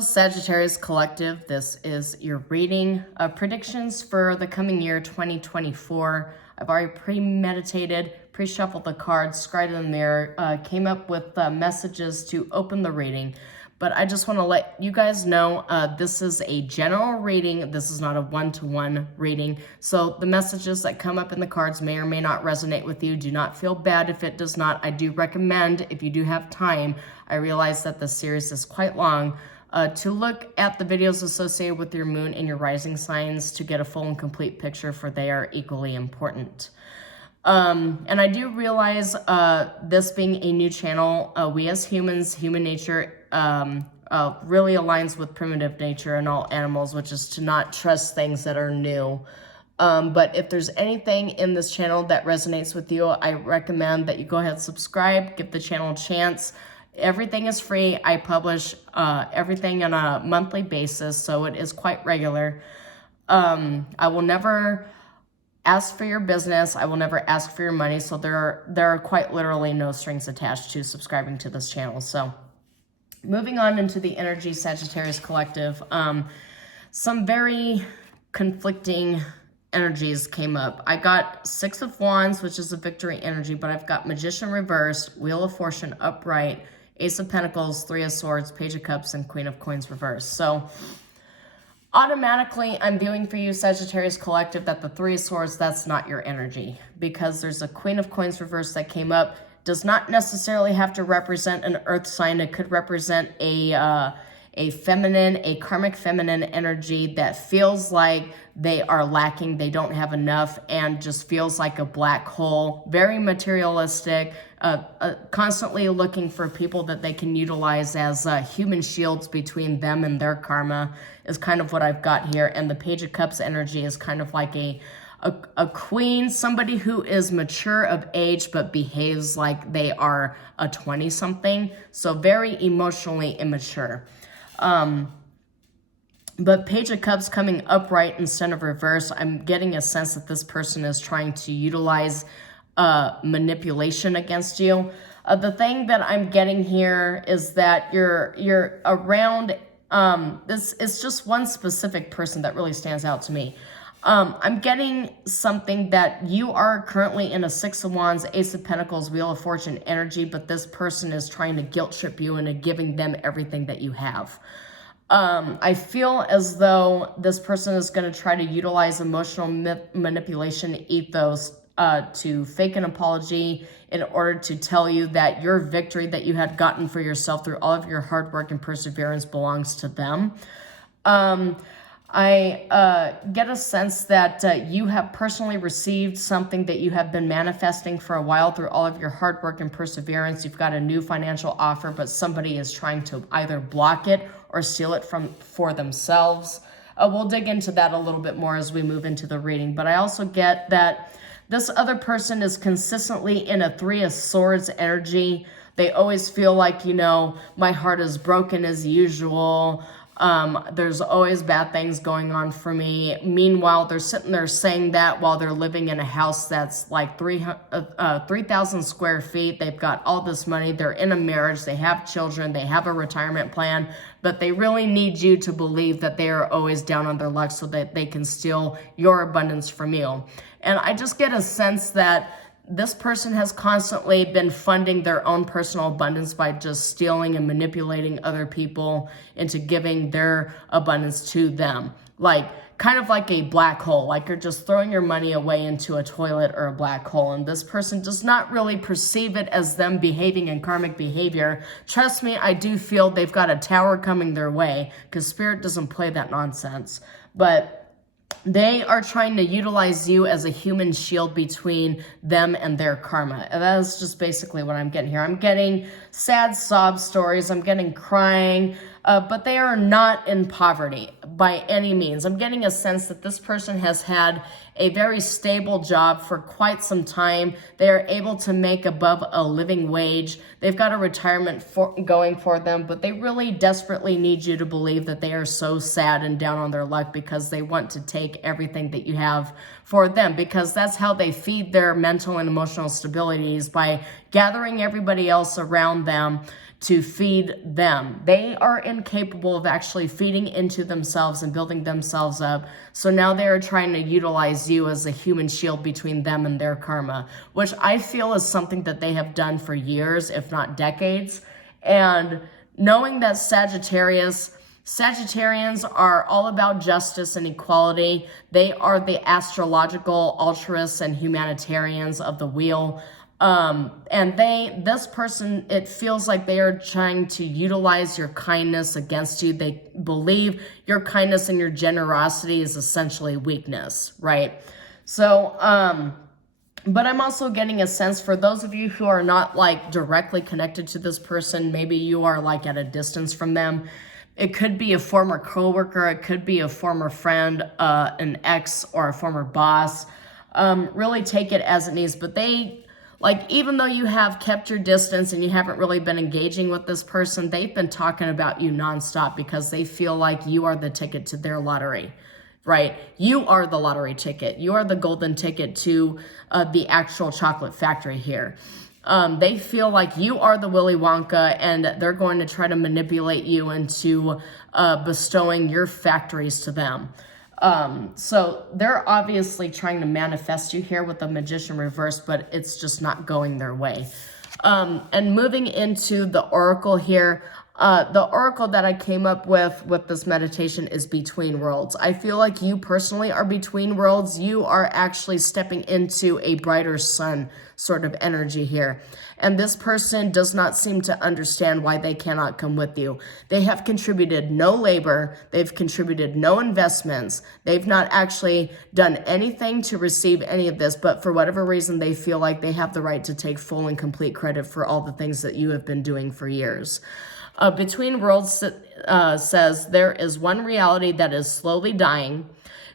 Hello, Sagittarius Collective. This is your reading predictions for the coming year 2024. I've already premeditated, pre-shuffled the cards, scried in the mirror, came up with messages to open the reading. But I just want to let you guys know this is a general reading. This is not a one-to-one reading. So the messages that come up in the cards may or may not resonate with you. Do not feel bad if it does not. I do recommend, if you do have time, I realize that the series is quite long, to look at the videos associated with your moon and your rising signs to get a full and complete picture, for they are equally important. And I do realize this being a new channel, we as humans, human nature really aligns with primitive nature in all animals, which is to not trust things that are new. But if there's anything in this channel that resonates with you, I recommend that you go ahead and subscribe, give the channel a chance. Everything is free. I publish everything on a monthly basis, so it is quite regular. I will never ask for your business. I will never ask for your money. So there are quite literally no strings attached to subscribing to this channel. So moving on into the energy, Sagittarius Collective, some very conflicting energies came up. I got Six of Wands, which is a victory energy, but I've got Magician reversed, Wheel of Fortune upright, Ace of Pentacles, Three of Swords, Page of Cups, and Queen of Coins reversed. So automatically, I'm viewing for you, Sagittarius Collective, that the Three of Swords, that's not your energy, because there's a Queen of Coins reverse that came up. Does not necessarily have to represent an earth sign. It could represent a feminine, a karmic feminine energy that feels like they are lacking, they don't have enough, and just feels like a black hole, very materialistic, constantly looking for people that they can utilize as human shields between them and their karma is kind of what I've got here. And the Page of Cups energy is kind of like a queen, somebody who is mature of age but behaves like they are a 20-something, so very emotionally immature. But Page of Cups coming upright instead of reverse, I'm getting a sense that this person is trying to utilize manipulation against you. The thing that I'm getting here is that you're around, this is just one specific person that really stands out to me. I'm getting something that you are currently in a Six of Wands, Ace of Pentacles, Wheel of Fortune energy, but this person is trying to guilt trip you into giving them everything that you have. I feel as though this person is going to try to utilize emotional manipulation ethos to fake an apology in order to tell you that your victory that you had gotten for yourself through all of your hard work and perseverance belongs to them. I get a sense that you have personally received something that you have been manifesting for a while through all of your hard work and perseverance. You've got a new financial offer, but somebody is trying to either block it or steal it for themselves. We'll dig into that a little bit more as we move into the reading, but I also get that this other person is consistently in a Three of Swords energy. They always feel like, you know, my heart is broken as usual. There's always bad things going on for me. Meanwhile, they're sitting there saying that while they're living in a house that's like 3,000 square feet. They've got all this money. They're in a marriage. They have children. They have a retirement plan. But they really need you to believe that they are always down on their luck so that they can steal your abundance from you. And I just get a sense that this person has constantly been funding their own personal abundance by just stealing and manipulating other people into giving their abundance to them. Like, kind of like a black hole, like you're just throwing your money away into a toilet or a black hole. And this person does not really perceive it as them behaving in karmic behavior. Trust me, I do feel they've got a tower coming their way, because Spirit doesn't play that nonsense. But they are trying to utilize you as a human shield between them and their karma. And that is just basically what I'm getting here. I'm getting sad sob stories. I'm getting crying, but they are not in poverty by any means. I'm getting a sense that this person has had a very stable job for quite some time. They are able to make above a living wage. They've got a retirement going for them, but they really desperately need you to believe that they are so sad and down on their luck because they want to take everything that you have for them, because that's how they feed their mental and emotional stability, is by gathering everybody else around them to feed them. They are incapable of actually feeding into themselves and building themselves up. So now they are trying to utilize you as a human shield between them and their karma, which I feel is something that they have done for years, if not decades. And knowing that Sagittarians are all about justice and equality. They are the astrological altruists and humanitarians of the wheel. And this person, it feels like they are trying to utilize your kindness against you. They believe your kindness and your generosity is essentially weakness, right? So, but I'm also getting a sense for those of you who are not like directly connected to this person, maybe you are like at a distance from them. It could be a former coworker, it could be a former friend, an ex, or a former boss. Really take it as it needs, but they, like, even though you have kept your distance and you haven't really been engaging with this person, they've been talking about you nonstop because they feel like you are the ticket to their lottery, right? You are the lottery ticket. You are the golden ticket to the actual chocolate factory here. They feel like you are the Willy Wonka, and they're going to try to manipulate you into bestowing your factories to them. So they're obviously trying to manifest you here with the Magician reverse, but it's just not going their way. And moving into the Oracle here, the Oracle that I came up with this meditation is between worlds. I feel like you personally are between worlds. You are actually stepping into a brighter sun sort of energy here. And this person does not seem to understand why they cannot come with you. They have contributed no labor. They've contributed no investments. They've not actually done anything to receive any of this, but for whatever reason, they feel like they have the right to take full and complete credit for all the things that you have been doing for years. Between Worlds says there is one reality that is slowly dying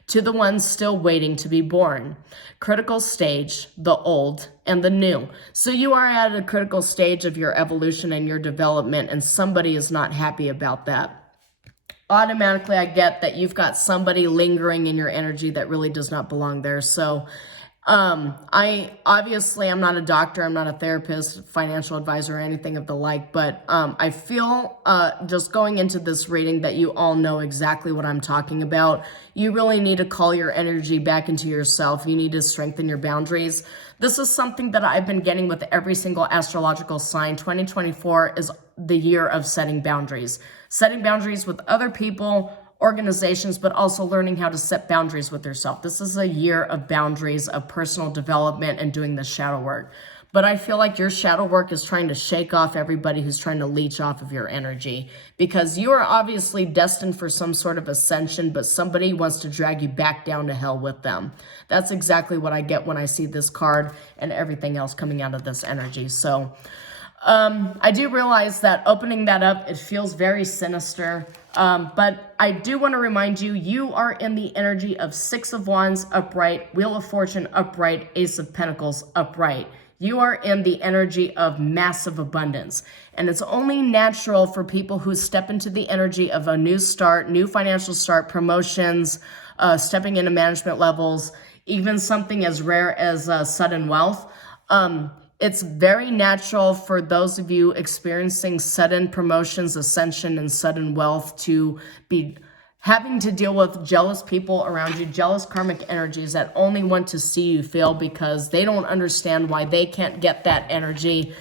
to the ones still waiting to be born. Critical stage, the old and the new. So you are at a critical stage of your evolution and your development, and somebody is not happy about that. Automatically, I get that you've got somebody lingering in your energy that really does not belong there. So I'm not a doctor, I'm not a therapist, financial advisor, or anything of the like, but I feel just going into this reading that you all know exactly what I'm talking about. You really need to call your energy back into yourself. You need to strengthen your boundaries. This is something that I've been getting with every single astrological sign. 2024 is the year of setting boundaries. Setting boundaries with other people, organizations, but also learning how to set boundaries with yourself. This is a year of boundaries, of personal development, and doing the shadow work. But I feel like your shadow work is trying to shake off everybody who's trying to leech off of your energy, because you are obviously destined for some sort of ascension, but somebody wants to drag you back down to hell with them. That's exactly what I get when I see this card and everything else coming out of this energy. So I do realize that opening that up, it feels very sinister. But I do want to remind you, you are in the energy of Six of Wands upright, Wheel of Fortune upright, Ace of Pentacles upright. You are in the energy of massive abundance. And it's only natural for people who step into the energy of a new start, new financial start, promotions, stepping into management levels, even something as rare as sudden wealth. It's very natural for those of you experiencing sudden promotions, ascension, and sudden wealth to be having to deal with jealous people around you, jealous karmic energies that only want to see you fail because they don't understand why they can't get that energy.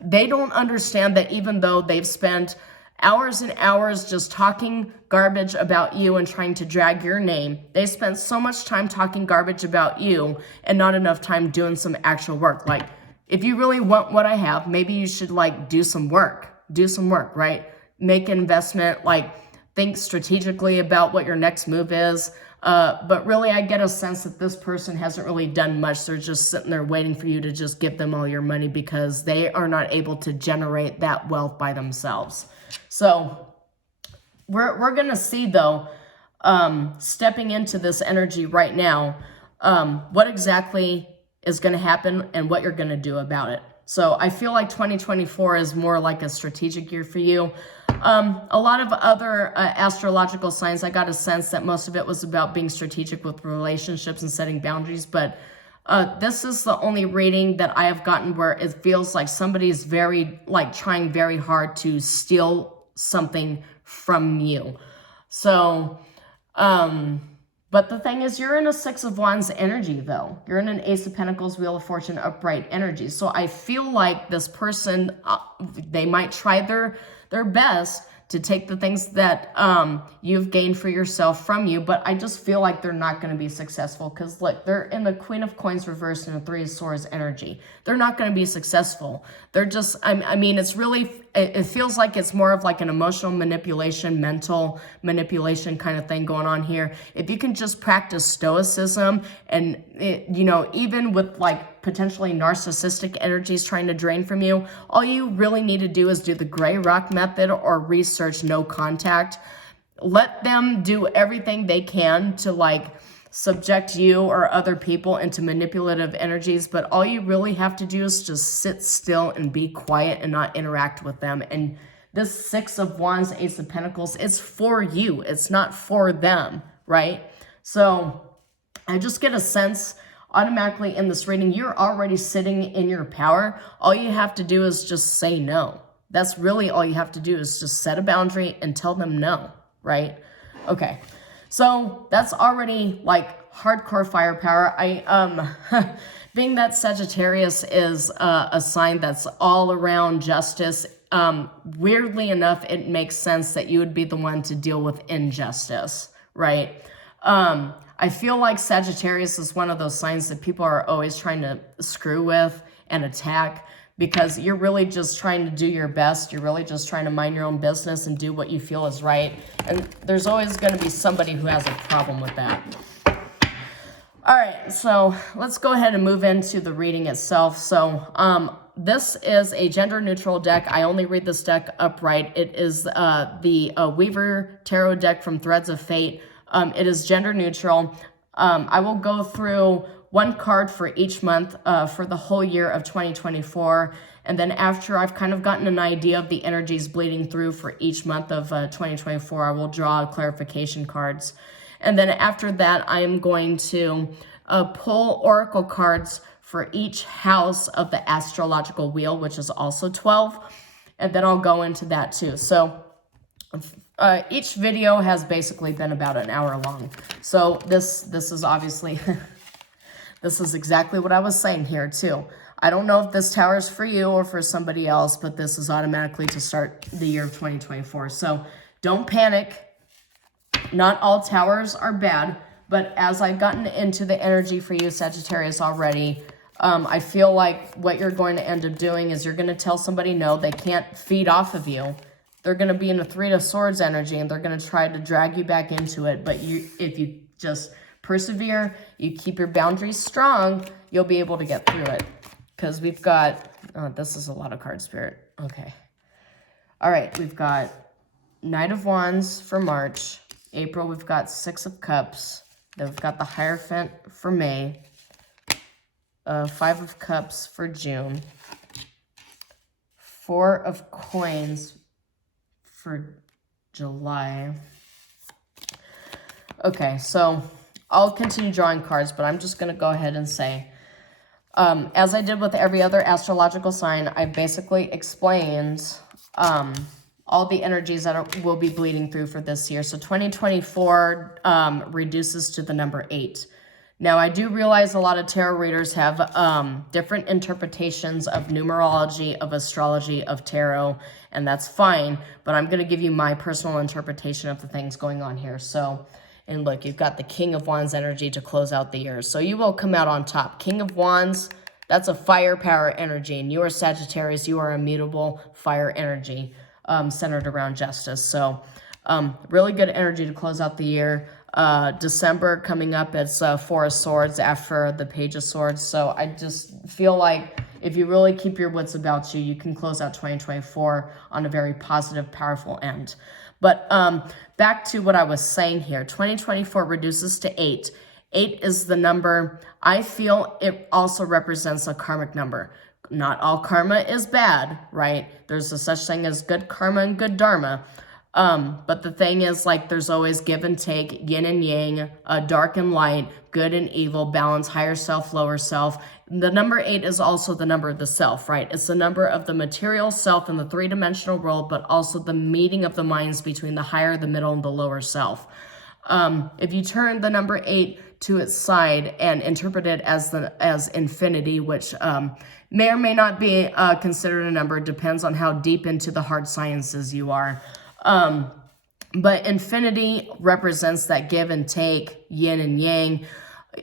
They don't understand that even though they've spent hours and hours just talking garbage about you and trying to drag your name, they spent so much time talking garbage about you and not enough time doing some actual work. Like, if you really want what I have, maybe you should like do some work, right? Make an investment, like think strategically about what your next move is. But really, I get a sense that this person hasn't really done much. They're just sitting there waiting for you to just give them all your money because they are not able to generate that wealth by themselves. So we're going to see, though, stepping into this energy right now, what exactly is going to happen and what you're going to do about it. So I feel like 2024 is more like a strategic year for you. A lot of other astrological signs, I got a sense that most of it was about being strategic with relationships and setting boundaries, but This is the only reading that I have gotten where it feels like somebody is very, like, trying very hard to steal something from you. So, but the thing is, you're in a Six of Wands energy, though. You're in an Ace of Pentacles, Wheel of Fortune, upright energy. So I feel like this person, they might try their best to take the things that you've gained for yourself from you, but I just feel like they're not going to be successful because, look, they're in the Queen of Coins reversed and a Three of Swords energy. They're not going to be successful. They're just, I mean, it's really, it feels like it's more of like an emotional manipulation, mental manipulation kind of thing going on here. If you can just practice stoicism and, you know, even with like potentially narcissistic energies trying to drain from you, all you really need to do is do the gray rock method or research no contact. Let them do everything they can to like subject you or other people into manipulative energies, but all you really have to do is just sit still and be quiet and not interact with them. And this Six of Wands, Ace of Pentacles, it's for you. It's not for them, right? So I just get a sense automatically in this reading, you're already sitting in your power. All you have to do is just say no. That's really all you have to do is just set a boundary and tell them no, right? Okay, so that's already like hardcore firepower. Being that Sagittarius is a sign that's all around justice, weirdly enough, it makes sense that you would be the one to deal with injustice, right? I feel like Sagittarius is one of those signs that people are always trying to screw with and attack because you're really just trying to do your best. You're really just trying to mind your own business and do what you feel is right. And there's always going to be somebody who has a problem with that. All right, so let's go ahead and move into the reading itself. So this is a gender-neutral deck. I only read this deck upright. It is the Weaver Tarot deck from Threads of Fate. It is gender neutral. I will go through one card for each month for the whole year of 2024. And then after I've kind of gotten an idea of the energies bleeding through for each month of 2024, I will draw clarification cards. And then after that, I am going to pull oracle cards for each house of the astrological wheel, which is also 12. And then I'll go into that too. So each video has basically been about an hour long. So this is obviously, this is exactly what I was saying here too. I don't know if this tower is for you or for somebody else, but this is automatically to start the year of 2024. So don't panic. Not all towers are bad, but as I've gotten into the energy for you, Sagittarius, already, I feel like what you're going to end up doing is you're going to tell somebody no, they can't feed off of you. They're going to be in a Three of Swords energy, and they're going to try to drag you back into it. But if you just persevere, you keep your boundaries strong, you'll be able to get through it. Because we've got, oh, this is a lot of card spirit. Okay. All right, we've got Knight of Wands for March. April, we've got Six of Cups. Then we've got the Hierophant for May. Five of Cups for June. Four of Coins for July. Okay, so I'll continue drawing cards, but I'm just going to go ahead and say, as I did with every other astrological sign, I basically explained all the energies that will be bleeding through for this year. So 2024 reduces to the number 8. Now, I do realize a lot of tarot readers have different interpretations of numerology, of astrology, of tarot, and that's fine, but I'm going to give you my personal interpretation of the things going on here. So, and look, you've got the King of Wands energy to close out the year. So you will come out on top. King of Wands, that's a firepower energy, and you are Sagittarius, you are immutable fire energy centered around justice. So really good energy to close out the year. December coming up, it's Four of Swords after the Page of Swords. So I just feel like if you really keep your wits about you, you can close out 2024 on a very positive, powerful end. But back to what I was saying here, 2024 reduces to 8. 8 is the number. I feel it also represents a karmic number. Not all karma is bad, right? There's a such thing as good karma and good dharma. But the thing is, like, there's always give and take, yin and yang, dark and light, good and evil, balance, higher self, lower self. The number 8 is also the number of the self, right? It's the number of the material self in the three-dimensional world, but also the meeting of the minds between the higher, the middle, and the lower self. If you turn the number 8 to its side and interpret it as infinity, which may or may not be considered a number, depends on how deep into the hard sciences you are. But infinity represents that give and take, yin and yang.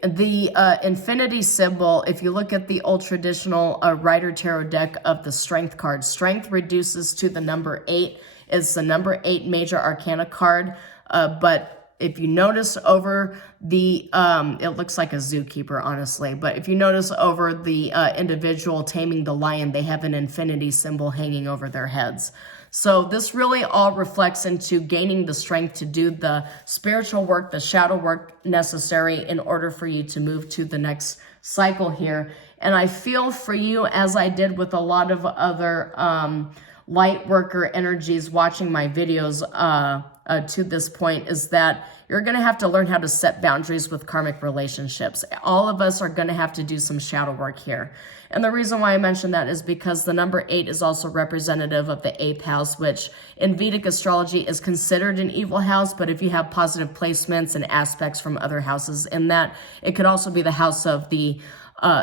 The infinity symbol, if you look at the old traditional Rider Tarot deck of the Strength card, Strength reduces to the number 8. It's the number 8 major arcana card, but if you notice over the, it looks like a zookeeper, honestly, but if you notice over the individual taming the lion, they have an infinity symbol hanging over their heads. So this really all reflects into gaining the strength to do the spiritual work, the shadow work necessary in order for you to move to the next cycle here. And I feel for you, as I did with a lot of other light worker energies watching my videos to this point, is that you're going to have to learn how to set boundaries with karmic relationships. All of us are going to have to do some shadow work here. And the reason why I mention that is because the number 8 is also representative of the 8th house, which in Vedic astrology is considered an evil house. But if you have positive placements and aspects from other houses in that, it could also be the house of the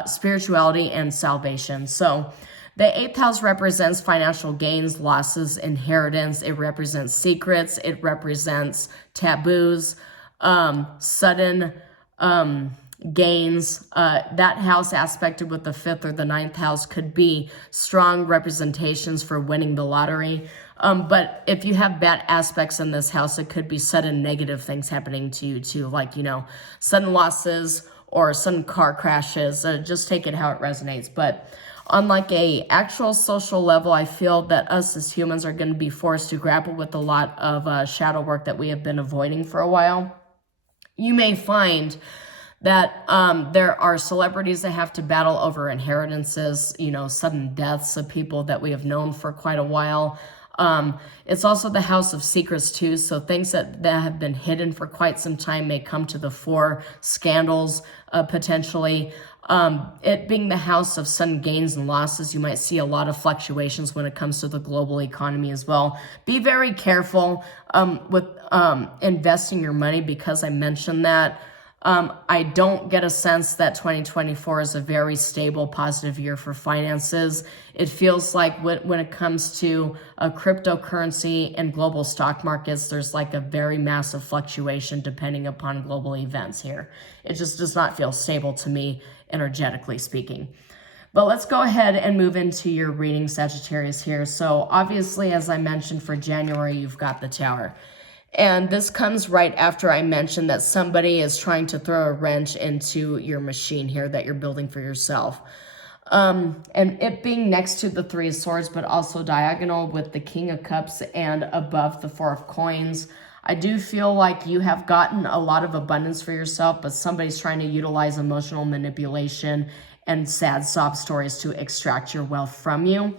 spirituality and salvation. So the 8th house represents financial gains, losses, inheritance. It represents secrets. It represents taboos, sudden gains. That house aspected with the 5th or the 9th house could be strong representations for winning the lottery. But if you have bad aspects in this house, it could be sudden negative things happening to you too, like, you know, sudden losses or sudden car crashes. Just take it how it resonates. But on like a actual social level, I feel that us as humans are going to be forced to grapple with a lot of shadow work that we have been avoiding for a while. You may find that there are celebrities that have to battle over inheritances, you know, sudden deaths of people that we have known for quite a while. It's also the house of secrets too, so things that have been hidden for quite some time may come to the fore, scandals potentially. It being the house of sudden gains and losses, you might see a lot of fluctuations when it comes to the global economy as well. Be very careful with investing your money, because I mentioned that. I don't get a sense that 2024 is a very stable, positive year for finances. It feels like when it comes to cryptocurrency and global stock markets, there's like a very massive fluctuation depending upon global events here. It just does not feel stable to me, energetically speaking. But let's go ahead and move into your reading, Sagittarius, here. So obviously, as I mentioned, for January, you've got the Tower. And this comes right after I mentioned that somebody is trying to throw a wrench into your machine here that you're building for yourself. And it being next to the 3 of Swords, but also diagonal with the King of Cups and above the 4 of Coins. I do feel like you have gotten a lot of abundance for yourself, but somebody's trying to utilize emotional manipulation and sad sob stories to extract your wealth from you.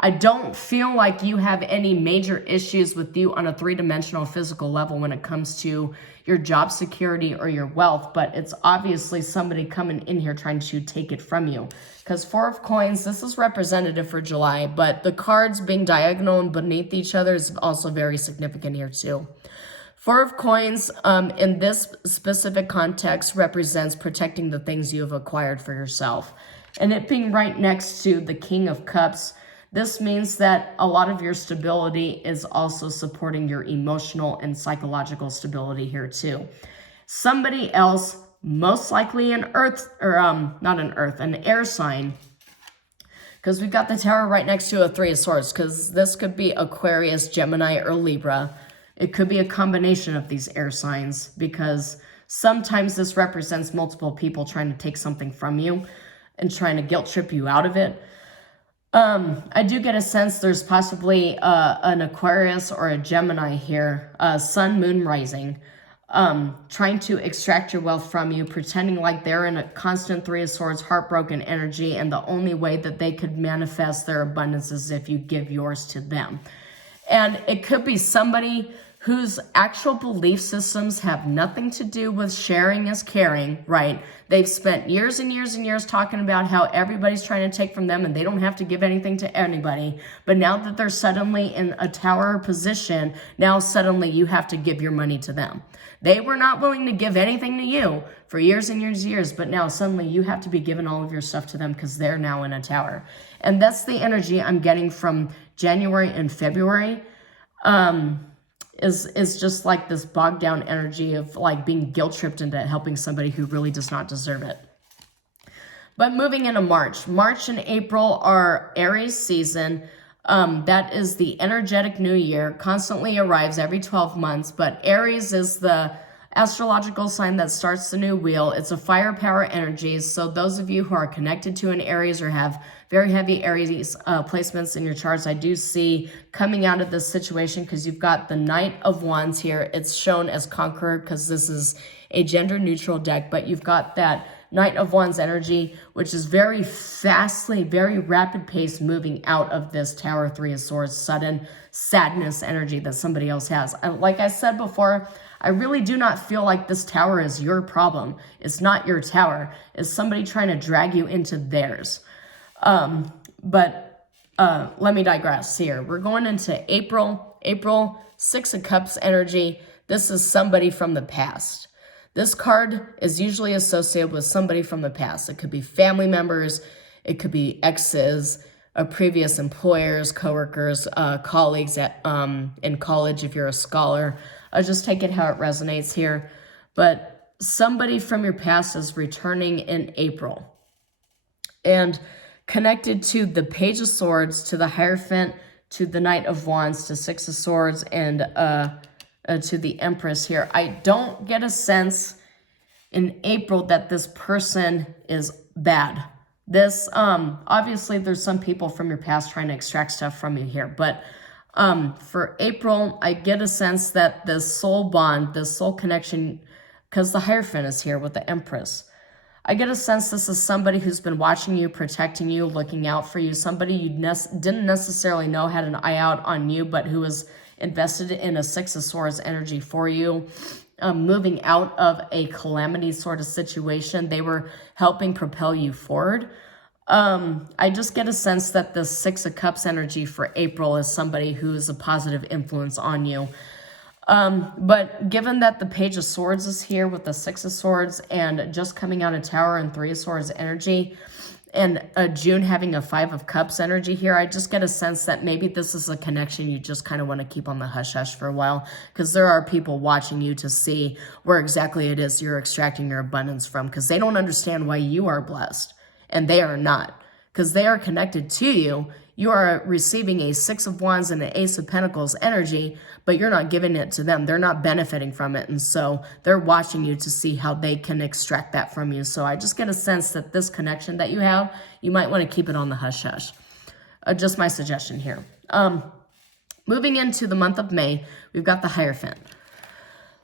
I don't feel like you have any major issues with you on a 3-dimensional physical level when it comes to your job security or your wealth, but it's obviously somebody coming in here trying to take it from you. Because 4 of Coins, this is representative for July, but the cards being diagonal and beneath each other is also very significant here too. 4 of Coins, in this specific context, represents protecting the things you have acquired for yourself. And it being right next to the King of Cups, this means that a lot of your stability is also supporting your emotional and psychological stability here too. Somebody else, most likely an earth, or not an earth, an air sign, because we've got the Tower right next to a 3 of Swords, because this could be Aquarius, Gemini, or Libra. It could be a combination of these air signs, because sometimes this represents multiple people trying to take something from you and trying to guilt trip you out of it. I do get a sense there's possibly an Aquarius or a Gemini here, Sun, Moon, Rising, trying to extract your wealth from you, pretending like they're in a constant 3 of Swords, heartbroken energy, and the only way that they could manifest their abundance is if you give yours to them. And it could be somebody whose actual belief systems have nothing to do with sharing is caring, right? They've spent years and years and years talking about how everybody's trying to take from them and they don't have to give anything to anybody. But now that they're suddenly in a tower position, now suddenly you have to give your money to them. They were not willing to give anything to you for years and years and years, but now suddenly you have to be giving all of your stuff to them because they're now in a tower. And that's the energy I'm getting from January and February. Is just like this bogged down energy of like being guilt tripped into helping somebody who really does not deserve it. But moving into March and April are Aries season. That is the energetic new year, constantly arrives every 12 months, but Aries is the astrological sign that starts the new wheel. It's a firepower energy. So those of you who are connected to an Aries or have very heavy Aries placements in your charts, I do see coming out of this situation because you've got the Knight of Wands here. It's shown as Conqueror because this is a gender neutral deck, but you've got that Knight of Wands energy, which is very fastly, very rapid pace moving out of this Tower, Three of Swords, sudden sadness energy that somebody else has. And like I said before, I really do not feel like this tower is your problem. It's not your tower. It's somebody trying to drag you into theirs. But let me digress here. We're going into April. April, Six of Cups energy. This is somebody from the past. This card is usually associated with somebody from the past. It could be family members. It could be exes, previous employers, coworkers, colleagues at in college if you're a scholar. I'll just take it how it resonates here. But somebody from your past is returning in April. And connected to the Page of Swords, to the Hierophant, to the Knight of Wands, to Six of Swords, and to the Empress here. I don't get a sense in April that this person is bad. This, obviously there's some people from your past trying to extract stuff from you here, but for April, I get a sense that this soul bond, this soul connection, because the Hierophant is here with the Empress, I get a sense this is somebody who's been watching you, protecting you, looking out for you, somebody you didn't necessarily know had an eye out on you, but who was invested in a Six of Swords energy for you, moving out of a calamity sort of situation. They were helping propel you forward. I just get a sense that the Six of Cups energy for April is somebody who is a positive influence on you. But given that the Page of Swords is here with the Six of Swords and just coming out of Tower and Three of Swords energy, and June having a Five of Cups energy here, I just get a sense that maybe this is a connection you just kind of want to keep on the hush-hush for a while, because there are people watching you to see where exactly it is you're extracting your abundance from, because they don't understand why you are blessed, and they are not, because they are connected to you. You are receiving a Six of Wands and an Ace of Pentacles energy, but you're not giving it to them. They're not benefiting from it. And so they're watching you to see how they can extract that from you. So I just get a sense that this connection that you have, you might want to keep it on the hush-hush. Just my suggestion here. Moving into the month of May, we've got the Hierophant.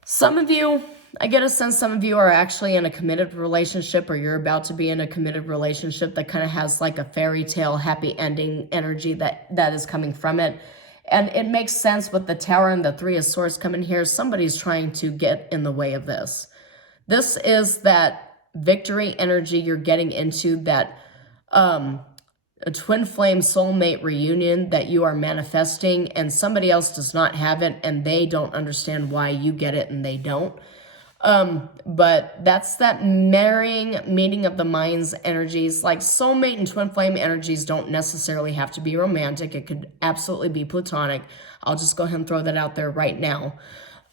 Some of you, I get a sense some of you are actually in a committed relationship, or you're about to be in a committed relationship that kind of has like a fairy tale happy ending energy that is coming from it. And it makes sense with the Tower and the Three of Swords coming here. Somebody's trying to get in the way of this. This is that victory energy you're getting into, that a twin flame soulmate reunion that you are manifesting, and somebody else does not have it and they don't understand why you get it and they don't. But that's that marrying, meeting of the minds energies. Like soulmate and twin flame energies don't necessarily have to be romantic. It could absolutely be platonic. I'll just go ahead and throw that out there right now.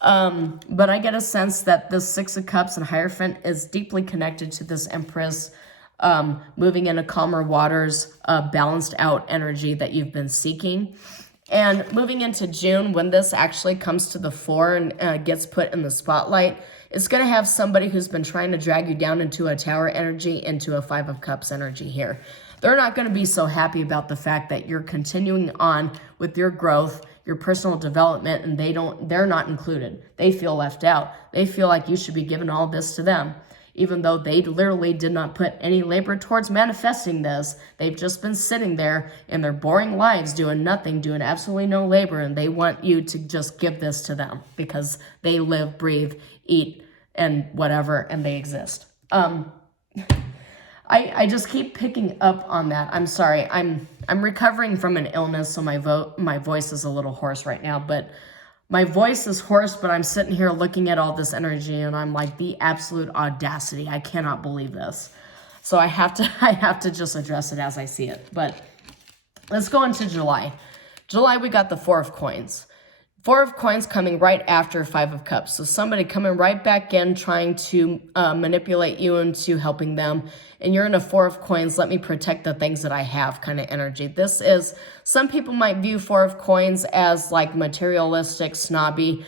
But I get a sense that this Six of Cups and Hierophant is deeply connected to this Empress, moving into calmer waters, balanced out energy that you've been seeking. And moving into June, when this actually comes to the fore and gets put in the spotlight, it's going to have somebody who's been trying to drag you down into a Tower energy, into a Five of Cups energy here. They're not going to be so happy about the fact that you're continuing on with your growth, your personal development, and they're not included. They feel left out. They feel like you should be giving all this to them. even though they literally did not put any labor towards manifesting this. They've just been sitting there in their boring lives doing nothing, doing absolutely no labor, and they want you to just give this to them because they live, breathe, eat, and whatever, and they exist. I just keep picking up on that. I'm sorry. I'm recovering from an illness, so my voice is a little hoarse right now, but my voice is hoarse, but I'm sitting here looking at all this energy and I'm like, the absolute audacity. I cannot believe this. So I have to just address it as I see it. But let's go into July. July, we got the Four of Coins. Four of Coins coming right after Five of Cups. So somebody coming right back in, trying to manipulate you into helping them. And you're in a Four of Coins, let me protect the things that I have kind of energy. This is, some people might view Four of Coins as like materialistic, snobby,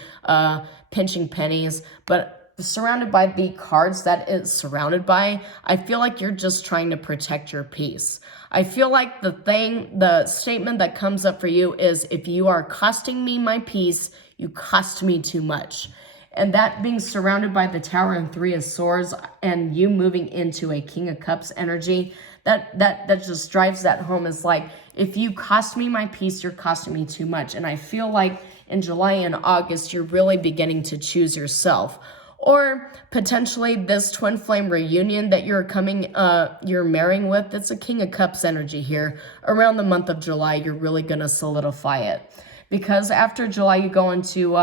pinching pennies. But surrounded by the cards that it's surrounded by, I feel like you're just trying to protect your peace. I feel like the statement that comes up for you is, if you are costing me my peace, you cost me too much. And that being surrounded by the Tower and Three of Swords and you moving into a King of Cups energy, that just drives that home. Is like, if you cost me my peace, you're costing me too much. And I feel like in July and August, you're really beginning to choose yourself. Or potentially this twin flame reunion that you're marrying with, it's a King of Cups energy here. Around the month of July, you're really going to solidify it. Because after July, you go into,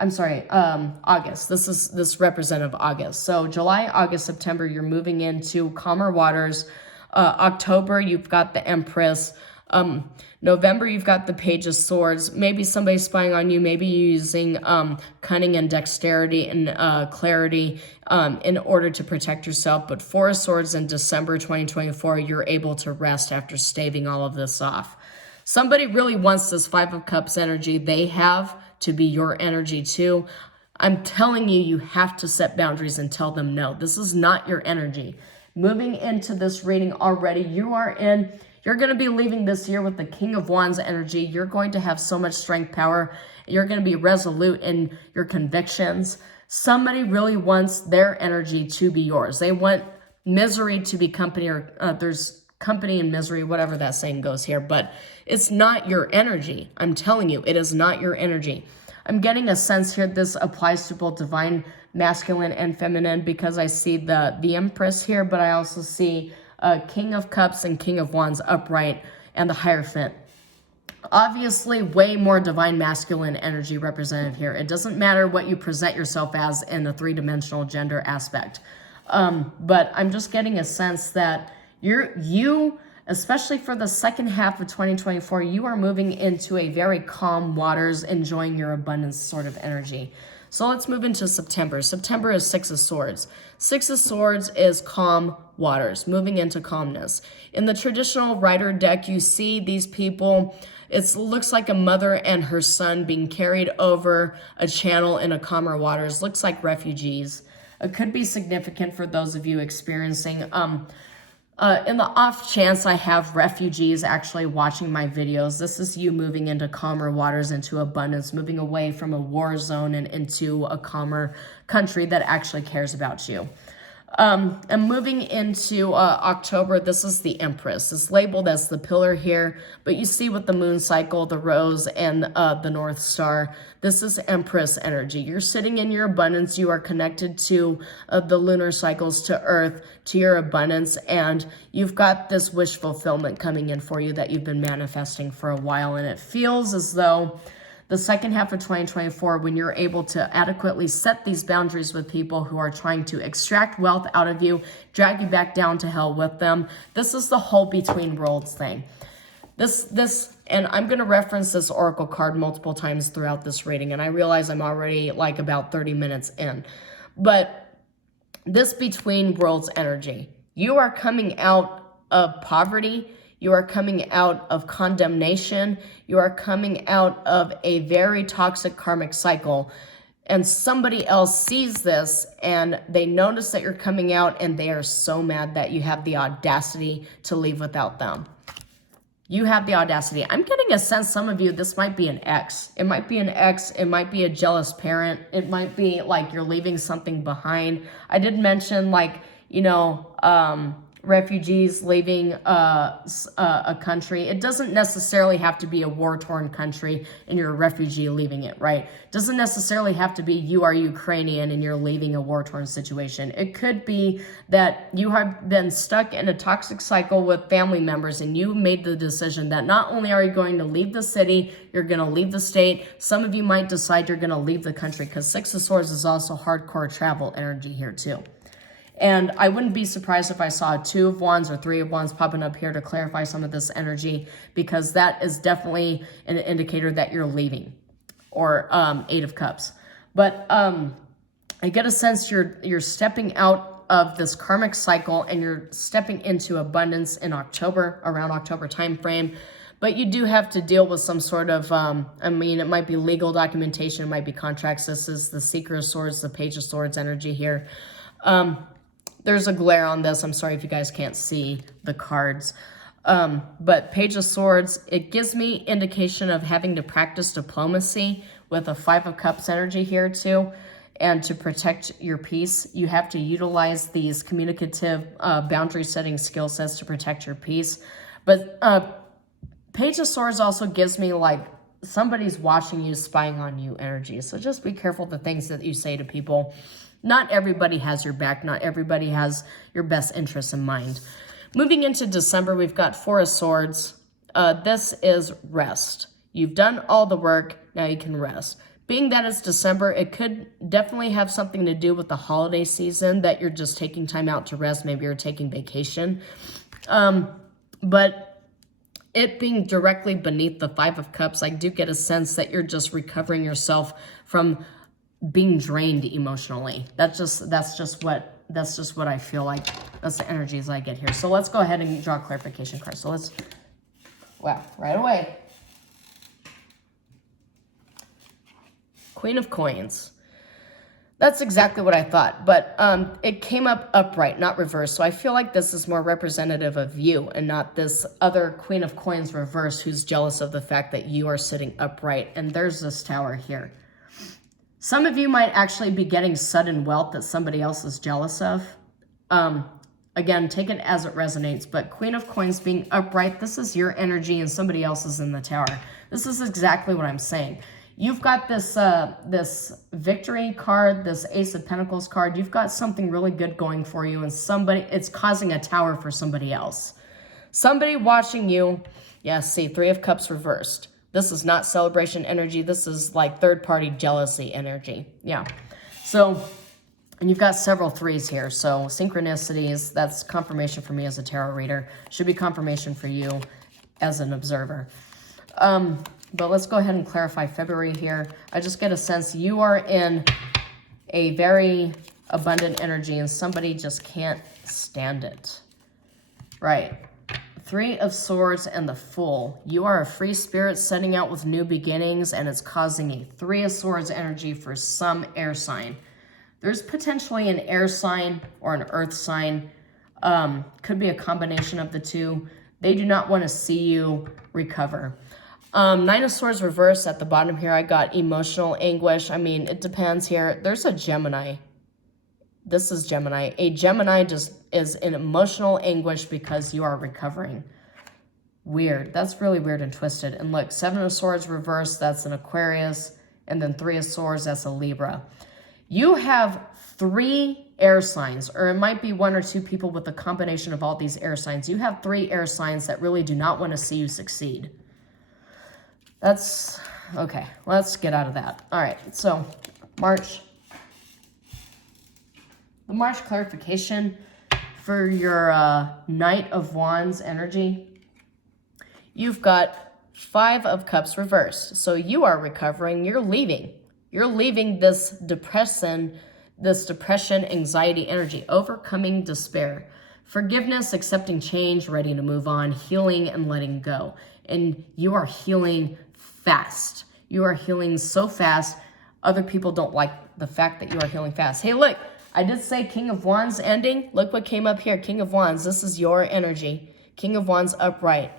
August. This representative August. So July, August, September, you're moving into calmer waters. October, you've got the Empress. November, you've got the Page of Swords. Maybe somebody's spying on you. Maybe you're using cunning and dexterity and clarity in order to protect yourself. But Four of Swords in December 2024, you're able to rest after staving all of this off. Somebody really wants this Five of Cups energy they have to be your energy too. I'm telling you, you have to set boundaries and tell them no. This is not your energy. Moving into this reading already, you're going to be leaving this year with the King of Wands energy. You're going to have so much strength, power. You're going to be resolute in your convictions. Somebody really wants their energy to be yours. They want misery to be company, or there's company and misery, whatever that saying goes here. But it's not your energy. I'm telling you, it is not your energy. I'm getting a sense here this applies to both divine masculine and feminine, because I see the Empress here, but I also see King of Cups and King of Wands upright and the Hierophant. Obviously, way more divine masculine energy represented here. It doesn't matter what you present yourself as in the three-dimensional gender aspect. But I'm just getting a sense that you, especially for the second half of 2024, you are moving into a very calm waters, enjoying your abundance sort of energy. So let's move into September. September is Six of Swords. Six of Swords is calm waters, moving into calmness. In the traditional Rider deck, you see these people, it looks like a mother and her son being carried over a channel in a calmer waters. Looks like refugees. It could be significant for those of you experiencing in the off chance I have refugees actually watching my videos, this is you moving into calmer waters, into abundance, moving away from a war zone and into a calmer country that actually cares about you. And moving into October, this is the Empress. It's labeled as the pillar here, but you see with the moon cycle, the rose, and the North Star, this is Empress energy. You're sitting in your abundance. You are connected to the lunar cycles, to Earth, to your abundance, and you've got this wish fulfillment coming in for you that you've been manifesting for a while, and it feels as though the second half of 2024, when you're able to adequately set these boundaries with people who are trying to extract wealth out of you, drag you back down to hell with them. This is the whole between worlds thing. And I'm going to reference this oracle card multiple times throughout this reading, and I realize I'm already like about 30 minutes in. But this between worlds energy, you are coming out of poverty. You are coming out of condemnation. You are coming out of a very toxic karmic cycle. And somebody else sees this and they notice that you're coming out, and they are so mad that you have the audacity to leave without them. You have the audacity. I'm getting a sense, some of you, this might be an ex. It might be an ex. It might be a jealous parent. It might be like you're leaving something behind. I did mention, like, you know, refugees leaving a country. It doesn't necessarily have to be a war-torn country and you're a refugee leaving it, right? It doesn't necessarily have to be you are Ukrainian and you're leaving a war-torn situation. It could be that you have been stuck in a toxic cycle with family members and you made the decision that not only are you going to leave the city, you're going to leave the state. Some of you might decide you're going to leave the country, because Six of Swords is also hardcore travel energy here too. And I wouldn't be surprised if I saw a Two of Wands or Three of Wands popping up here to clarify some of this energy, because that is definitely an indicator that you're leaving, or Eight of Cups. But I get a sense you're stepping out of this karmic cycle and you're stepping into abundance in October, around October time frame. But you do have to deal with some sort of, I mean, it might be legal documentation, it might be contracts. This is the Seeker of Swords, the Page of Swords energy here. There's a glare on this. I'm sorry if you guys can't see the cards. But Page of Swords, it gives me indication of having to practice diplomacy with a Five of Cups energy here too. And to protect your peace, you have to utilize these communicative boundary setting skill sets to protect your peace. But Page of Swords also gives me like somebody's watching you, spying on you energy. So just be careful the things that you say to people. Not everybody has your back. Not everybody has your best interests in mind. Moving into December, we've got Four of Swords. This is rest. You've done all the work. Now you can rest. Being that it's December, it could definitely have something to do with the holiday season, that you're just taking time out to rest. Maybe you're taking vacation. But it being directly beneath the Five of Cups, I do get a sense that you're just recovering yourself from being drained emotionally. That's just what I feel like. That's the energies I get here. So let's go ahead and draw a clarification card. So let's, wow, right away. Queen of Coins. That's exactly what I thought, but it came up upright, not reversed. So I feel like this is more representative of you and not this other Queen of Coins reversed who's jealous of the fact that you are sitting upright. And there's this Tower here. Some of you might actually be getting sudden wealth that somebody else is jealous of. Again, take it as it resonates, but Queen of Coins being upright, this is your energy and somebody else is in the Tower. This is exactly what I'm saying. You've got this this victory card, this Ace of Pentacles card. You've got something really good going for you, and it's causing a tower for somebody else. Somebody watching you. Yeah, see, Three of Cups reversed. This is not celebration energy. This is like third-party jealousy energy. Yeah. So, and you've got several threes here. So synchronicities, that's confirmation for me as a tarot reader. Should be confirmation for you as an observer. But let's go ahead and clarify February here. I just get a sense you are in a very abundant energy and somebody just can't stand it. Right. Three of Swords and the Fool. You are a free spirit setting out with new beginnings, and it's causing a Three of Swords energy for some air sign. There's potentially an air sign or an earth sign. Could be a combination of the two. They do not want to see you recover. Nine of Swords reversed at the bottom here. I got emotional anguish. I mean, it depends here. There's a Gemini. This is Gemini. A Gemini just is in emotional anguish because you are recovering. Weird. That's really weird and twisted. And look, Seven of Swords reversed. That's an Aquarius. And then Three of Swords. That's a Libra. You have three air signs, or it might be one or two people with a combination of all these air signs. You have three air signs that really do not want to see you succeed. That's, okay, let's get out of that. All right, so March. The March clarification for your Knight of Wands energy. You've got Five of Cups reversed. So you are recovering, you're leaving. You're leaving this depression, anxiety energy, overcoming despair. Forgiveness, accepting change, ready to move on, healing and letting go. And you are healing fast. You are healing so fast. Other people don't like the fact that you are healing fast. Hey, look, I did say King of Wands ending. Look what came up here, King of Wands. This is your energy. King of Wands upright.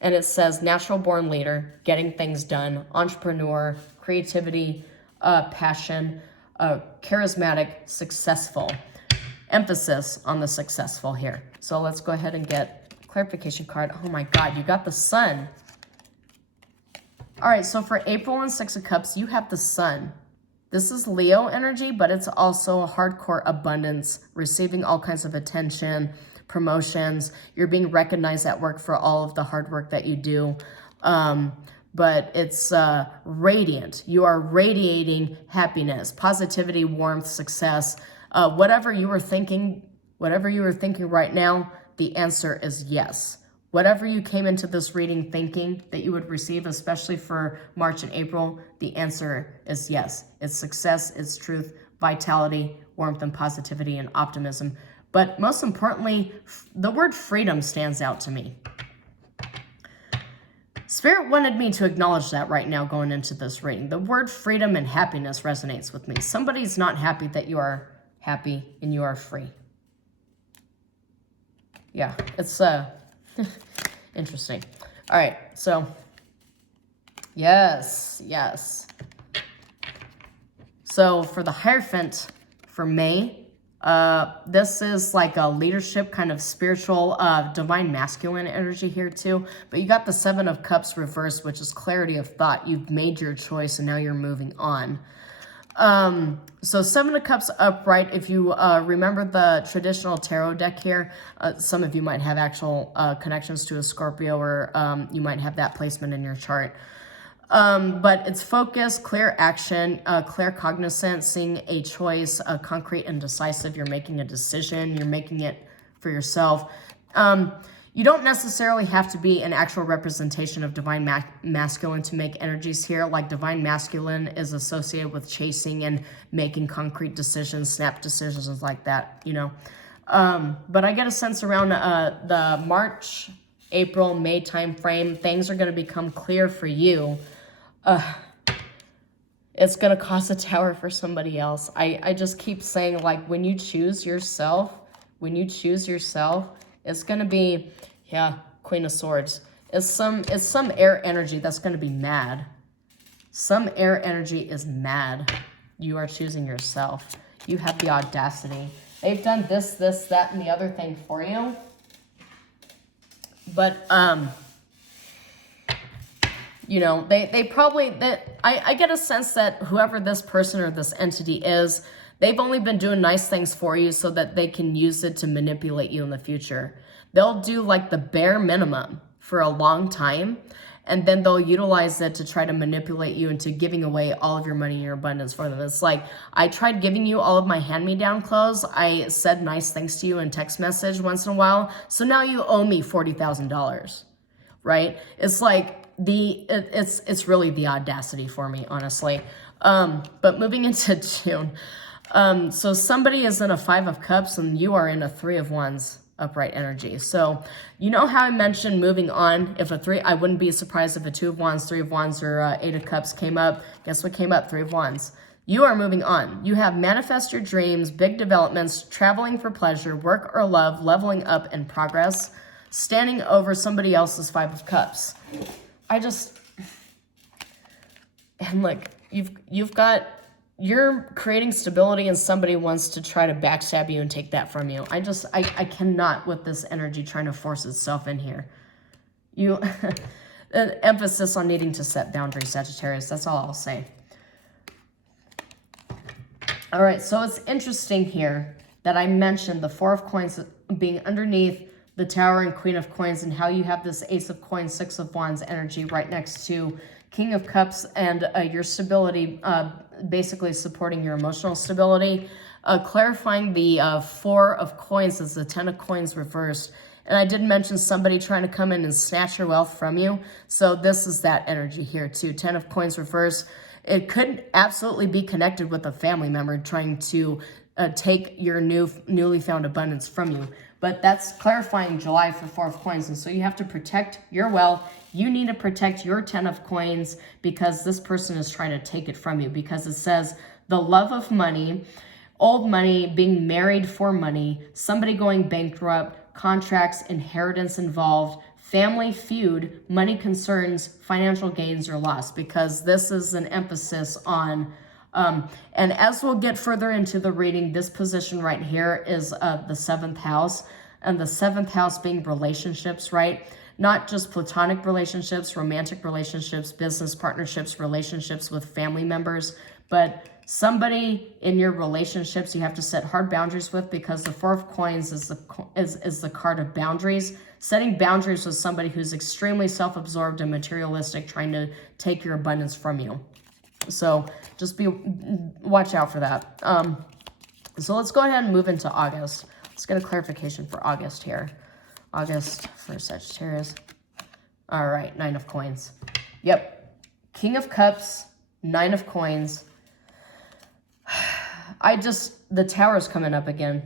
And it says natural born leader, getting things done, entrepreneur, creativity, passion, charismatic, successful. Emphasis on the successful here. So let's go ahead and get clarification card. Oh my God, you got the Sun. All right, so for April and Six of Cups, you have the Sun. This is Leo energy, but it's also a hardcore abundance, receiving all kinds of attention, promotions. You're being recognized at work for all of the hard work that you do. But it's radiant. You are radiating happiness, positivity, warmth, success. Whatever you were thinking right now, the answer is yes. Whatever you came into this reading thinking that you would receive, especially for March and April, the answer is yes. It's success, it's truth, vitality, warmth, and positivity, and optimism. But most importantly, the word freedom stands out to me. Spirit wanted me to acknowledge that right now going into this reading. The word freedom and happiness resonates with me. Somebody's not happy that you are happy and you are free. Yeah, it's interesting. All right, so yes. So for the Hierophant for May, this is like a leadership kind of spiritual, divine masculine energy here too. But you got the Seven of Cups reversed, which is clarity of thought. You've made your choice and now you're moving on. So Seven of Cups upright. If you remember the traditional tarot deck here, some of you might have actual connections to a Scorpio, or you might have that placement in your chart. But it's focus, clear action, clear cognizance, seeing a choice, concrete and decisive. You're making a decision. You're making it for yourself. You don't necessarily have to be an actual representation of divine masculine to make energies here. Like divine masculine is associated with chasing and making concrete decisions, snap decisions like that, you know. But I get a sense around the March, April, May time frame, things are going to become clear for you. It's going to cause a tower for somebody else. I just keep saying, like, when you choose yourself, it's going to be, yeah, Queen of Swords. It's some air energy that's going to be mad. Some air energy is mad. You are choosing yourself. You have the audacity. They've done this, that, and the other thing for you. But, you know, they probably, I get a sense that whoever this person or this entity is, they've only been doing nice things for you so that they can use it to manipulate you in the future. They'll do like the bare minimum for a long time, and then they'll utilize it to try to manipulate you into giving away all of your money and your abundance for them. It's like, I tried giving you all of my hand-me-down clothes. I said nice things to you in text message once in a while, so now you owe me $40,000, right? It's like, it's really the audacity for me, honestly. But moving into June, so somebody is in a Five of Cups and you are in a Three of Wands upright energy. So you know how I mentioned moving on? If a three, I wouldn't be surprised if a Two of Wands, Three of Wands, or Eight of Cups came up. Guess what came up? Three of Wands. You are moving on. You have manifest your dreams, big developments, traveling for pleasure, work or love, leveling up and progress, standing over somebody else's Five of Cups. And look, you're creating stability and somebody wants to try to backstab you and take that from you. I cannot with this energy trying to force itself in here. An emphasis on needing to set boundaries, Sagittarius. That's all I'll say. All right, so it's interesting here that I mentioned the Four of Coins being underneath the Tower and Queen of Coins, and how you have this Ace of Coins, Six of Wands energy right next to King of Cups, and your stability, basically supporting your emotional stability. Clarifying the Four of Coins as the Ten of Coins reversed. And I did mention somebody trying to come in and snatch your wealth from you. So this is that energy here too. Ten of Coins reversed. It could absolutely be connected with a family member trying to take your newly found abundance from you. But that's clarifying July for Four of Coins. And so you have to protect your wealth. You need to protect your Ten of Coins because this person is trying to take it from you. Because it says the love of money, old money, being married for money, somebody going bankrupt, contracts, inheritance involved, family feud, money concerns, financial gains, or loss, because this is an emphasis on, and as we'll get further into the reading, this position right here is the 7th house, and the 7th house being relationships, right? Not just platonic relationships, romantic relationships, business partnerships, relationships with family members, but somebody in your relationships you have to set hard boundaries with, because the 4 of coins is the card of boundaries. Setting boundaries with somebody who's extremely self-absorbed and materialistic, trying to take your abundance from you. So just watch out for that. So let's go ahead and move into August. Let's get a clarification for August here. August for Sagittarius. All right, 9 of coins. Yep. King of Cups, 9 of coins. The Tower's coming up again.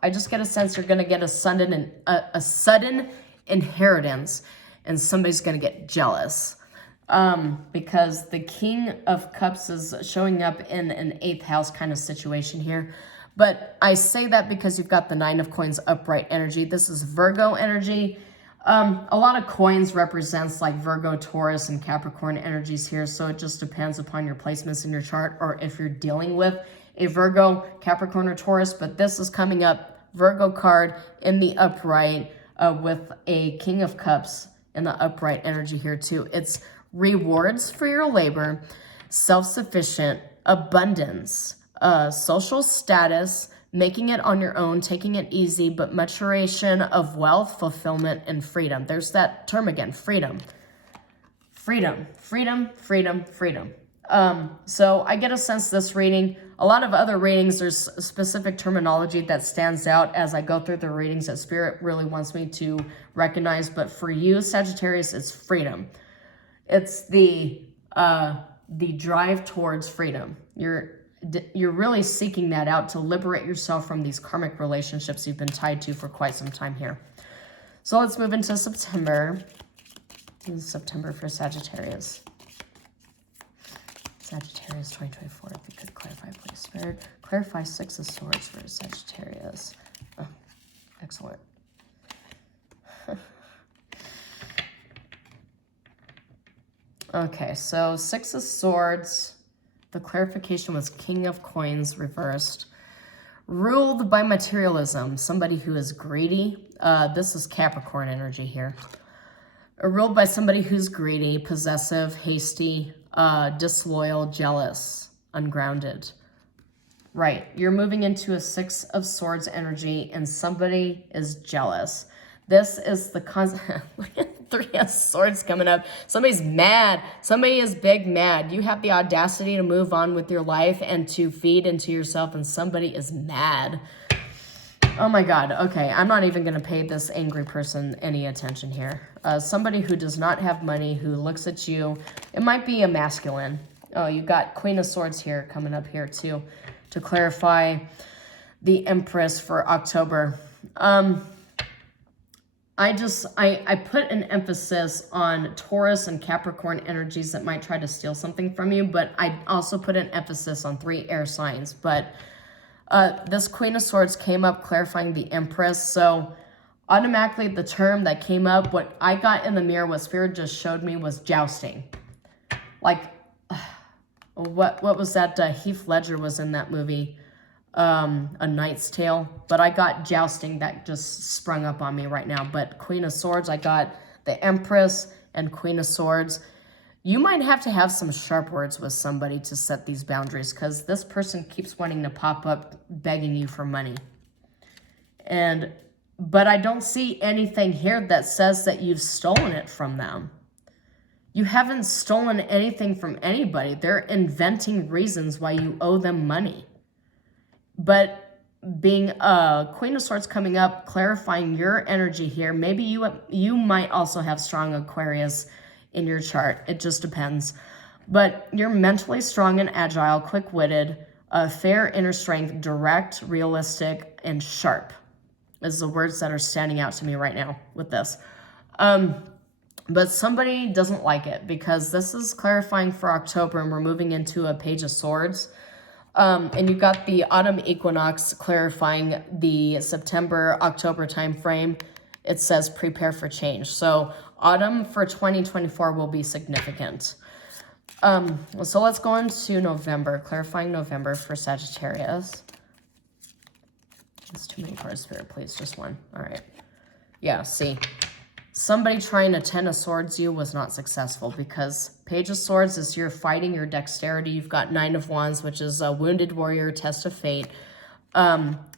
I just get a sense you're going to get a sudden inheritance, and somebody's going to get jealous. Because the King of Cups is showing up in an 8th house kind of situation here. But I say that because you've got the 9 of coins upright energy. This is Virgo energy. A lot of coins represents like Virgo, Taurus, and Capricorn energies here. So it just depends upon your placements in your chart, or if you're dealing with a Virgo, Capricorn, or Taurus. But this is coming up, Virgo card in the upright with a King of Cups in the upright energy here too. It's rewards for your labor, self-sufficient, abundance, social status, making it on your own, taking it easy, but maturation of wealth, fulfillment, and freedom. There's that term again, freedom. Freedom, freedom, freedom, freedom. So I get a sense this reading, a lot of other readings, there's specific terminology that stands out as I go through the readings that Spirit really wants me to recognize. But for you, Sagittarius, it's freedom. It's the drive towards freedom. You're really seeking that out to liberate yourself from these karmic relationships you've been tied to for quite some time here. So let's move into September. This is September for Sagittarius. Sagittarius 2024. If you could clarify, please, Spirit. Clarify 6 of Swords for Sagittarius. Oh, excellent. Okay, so 6 of Swords. The clarification was King of Coins reversed. Ruled by materialism, somebody who is greedy. This is Capricorn energy here. Ruled by somebody who's greedy, possessive, hasty, disloyal, jealous, ungrounded. Right, you're moving into a 6 of Swords energy, and somebody is jealous. This is the look at 3 of Swords coming up. Somebody's mad. Somebody is big mad. You have the audacity to move on with your life and to feed into yourself, and somebody is mad. Oh my God. Okay, I'm not even going to pay this angry person any attention here. Somebody who does not have money, who looks at you. It might be a masculine. Oh, you got Queen of Swords here coming up here too, to clarify the Empress for October. I put an emphasis on Taurus and Capricorn energies that might try to steal something from you, but I also put an emphasis on 3 air signs. But this Queen of Swords came up clarifying the Empress, so automatically the term that came up, what I got in the mirror, what Spirit just showed me, was jousting. Like, what was that? Heath Ledger was in that movie. A Knight's Tale, but I got jousting that just sprung up on me right now. But Queen of Swords, I got the Empress and Queen of Swords. You might have to have some sharp words with somebody to set these boundaries, because this person keeps wanting to pop up begging you for money. But I don't see anything here that says that you've stolen it from them. You haven't stolen anything from anybody. They're inventing reasons why you owe them money. But being Queen of Swords coming up, clarifying your energy here, maybe you might also have strong Aquarius in your chart. It just depends. But you're mentally strong and agile, quick-witted, fair inner strength, direct, realistic, and sharp is the words that are standing out to me right now with this. But somebody doesn't like it, because this is clarifying for October, and we're moving into a Page of Swords. And you've got the autumn equinox clarifying the September-October time frame. it says prepare for change. So autumn for 2024 will be significant. So let's go into November, clarifying November for Sagittarius. That's too many cards, Spirit, please, just one. All right. Yeah, see, somebody trying to Ten of Swords you was not successful, because Page of Swords is your fighting, your dexterity. You've got Nine of Wands, which is a wounded warrior, test of fate.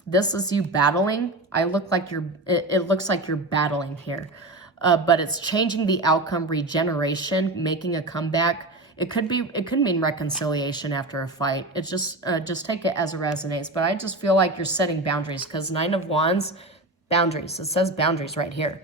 This is you battling. It looks like you're battling here, but it's changing the outcome, regeneration, making a comeback. It could mean reconciliation after a fight. It's just take it as it resonates. But I just feel like you're setting boundaries, because Nine of Wands, boundaries. It says boundaries right here.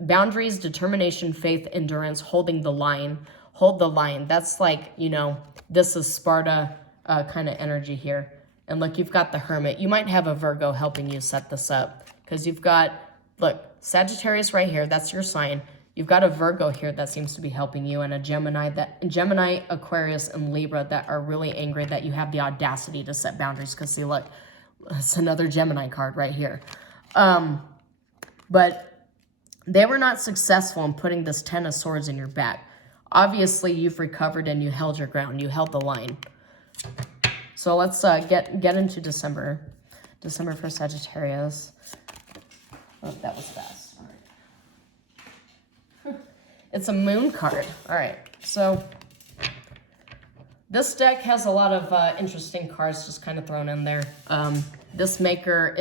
Boundaries, determination, faith, endurance, holding the line. Hold the line. That's like, you know, this is Sparta kind of energy here. And look, you've got the Hermit. You might have a Virgo helping you set this up, because you've got, look, Sagittarius right here. That's your sign. You've got a Virgo here that seems to be helping you, and a Gemini, Aquarius, and Libra that are really angry that you have the audacity to set boundaries. Because see, look, it's another Gemini card right here. But they were not successful in putting this Ten of Swords in your back. Obviously, you've recovered and you held your ground. You held the line. So let's get into December. December for Sagittarius. Oh, that was fast. It's a moon card. All right, so this deck has a lot of interesting cards just kind of thrown in there. This maker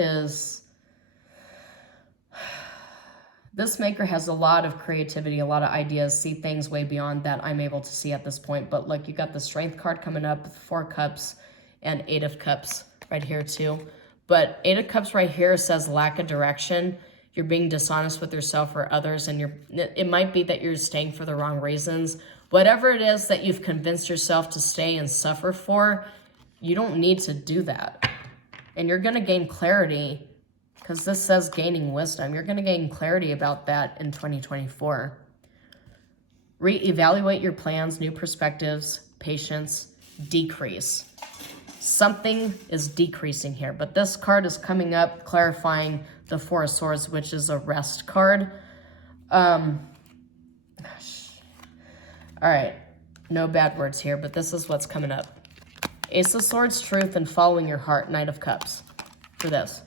has a lot of creativity, a lot of ideas, see things way beyond that I'm able to see at this point. But look, you got the Strength card coming up with 4 cups and 8 of cups right here too. But 8 of cups right here says lack of direction. You're being dishonest with yourself or others, and it might be that you're staying for the wrong reasons. Whatever it is that you've convinced yourself to stay and suffer for, you don't need to do that. And you're going to gain clarity, because this says gaining wisdom. You're going to gain clarity about that in 2024. Reevaluate your plans, new perspectives, patience, decrease. Something is decreasing here, but this card is coming up clarifying the Four of Swords, which is a rest card. All right, no bad words here, but this is what's coming up. Ace of Swords, truth, and following your heart. Knight of Cups for this.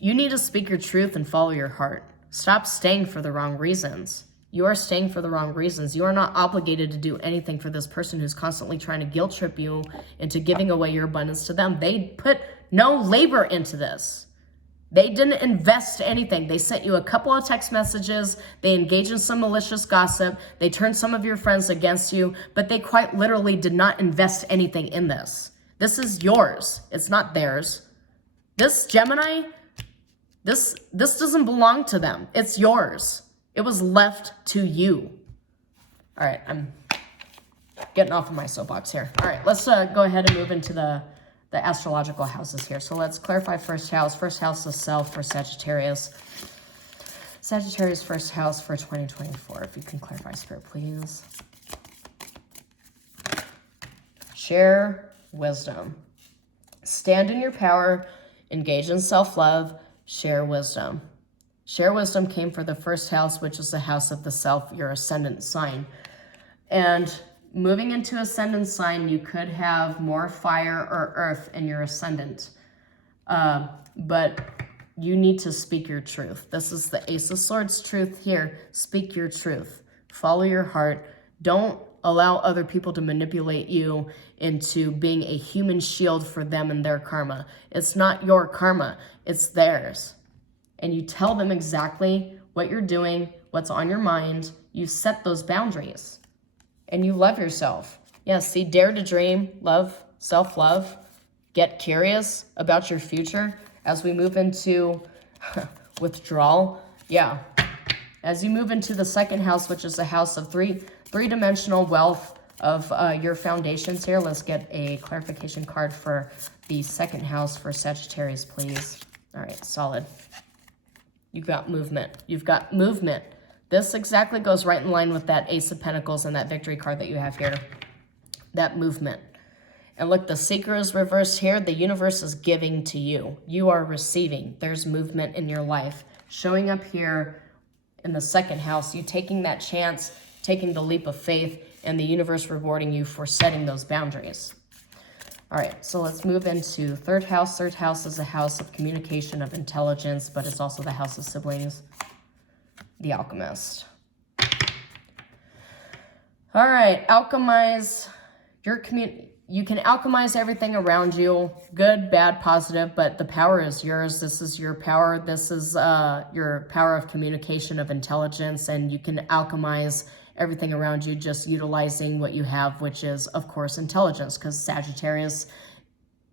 You need to speak your truth and follow your heart. Stop staying for the wrong reasons. You are staying for the wrong reasons. You are not obligated to do anything for this person who's constantly trying to guilt trip you into giving away your abundance to them. They put no labor into this. They didn't invest anything. They sent you a couple of text messages. They engaged in some malicious gossip. They turned some of your friends against you, but they quite literally did not invest anything in this. This is yours. It's not theirs. This Gemini, this doesn't belong to them. It's yours. It was left to you. All right, I'm getting off of my soapbox here. All right, let's go ahead and move into the astrological houses here. So let's clarify first house. First house is self for Sagittarius. Sagittarius first house for 2024. If you can clarify, Spirit, please. Share wisdom. Stand in your power. Engage in self-love. Share wisdom. Share wisdom came for the first house, which is the house of the self, your ascendant sign. And moving into ascendant sign, you could have more fire or earth in your ascendant. But you need to speak your truth. This is the Ace of Swords truth here. Speak your truth. Follow your heart. Don't allow other people to manipulate you into being a human shield for them and their karma. It's not your karma. It's theirs. And you tell them exactly what you're doing, what's on your mind. You set those boundaries. And you love yourself. Yes, see, dare to dream, love, self-love. Get curious about your future as we move into withdrawal. Yeah. As you move into the second house, which is a house of three-dimensional wealth of your foundations here. Let's get a clarification card for the second house for Sagittarius, please. All right, solid. You've got movement. You've got movement. This exactly goes right in line with that Ace of Pentacles and that victory card that you have here. That movement. And look, the seeker is reversed here. The universe is giving to you. You are receiving. There's movement in your life. Showing up here in the second house, you taking that chance, taking the leap of faith, and the universe rewarding you for setting those boundaries. All right, so let's move into third house. Third house is a house of communication, of intelligence, but it's also the house of siblings. The alchemist. All right, alchemize your community. You can alchemize everything around you, good, bad, positive, but the power is yours. This is your power. This is your power of communication, of intelligence, and you can alchemize everything around you just utilizing what you have, which is, of course, intelligence, because Sagittarius,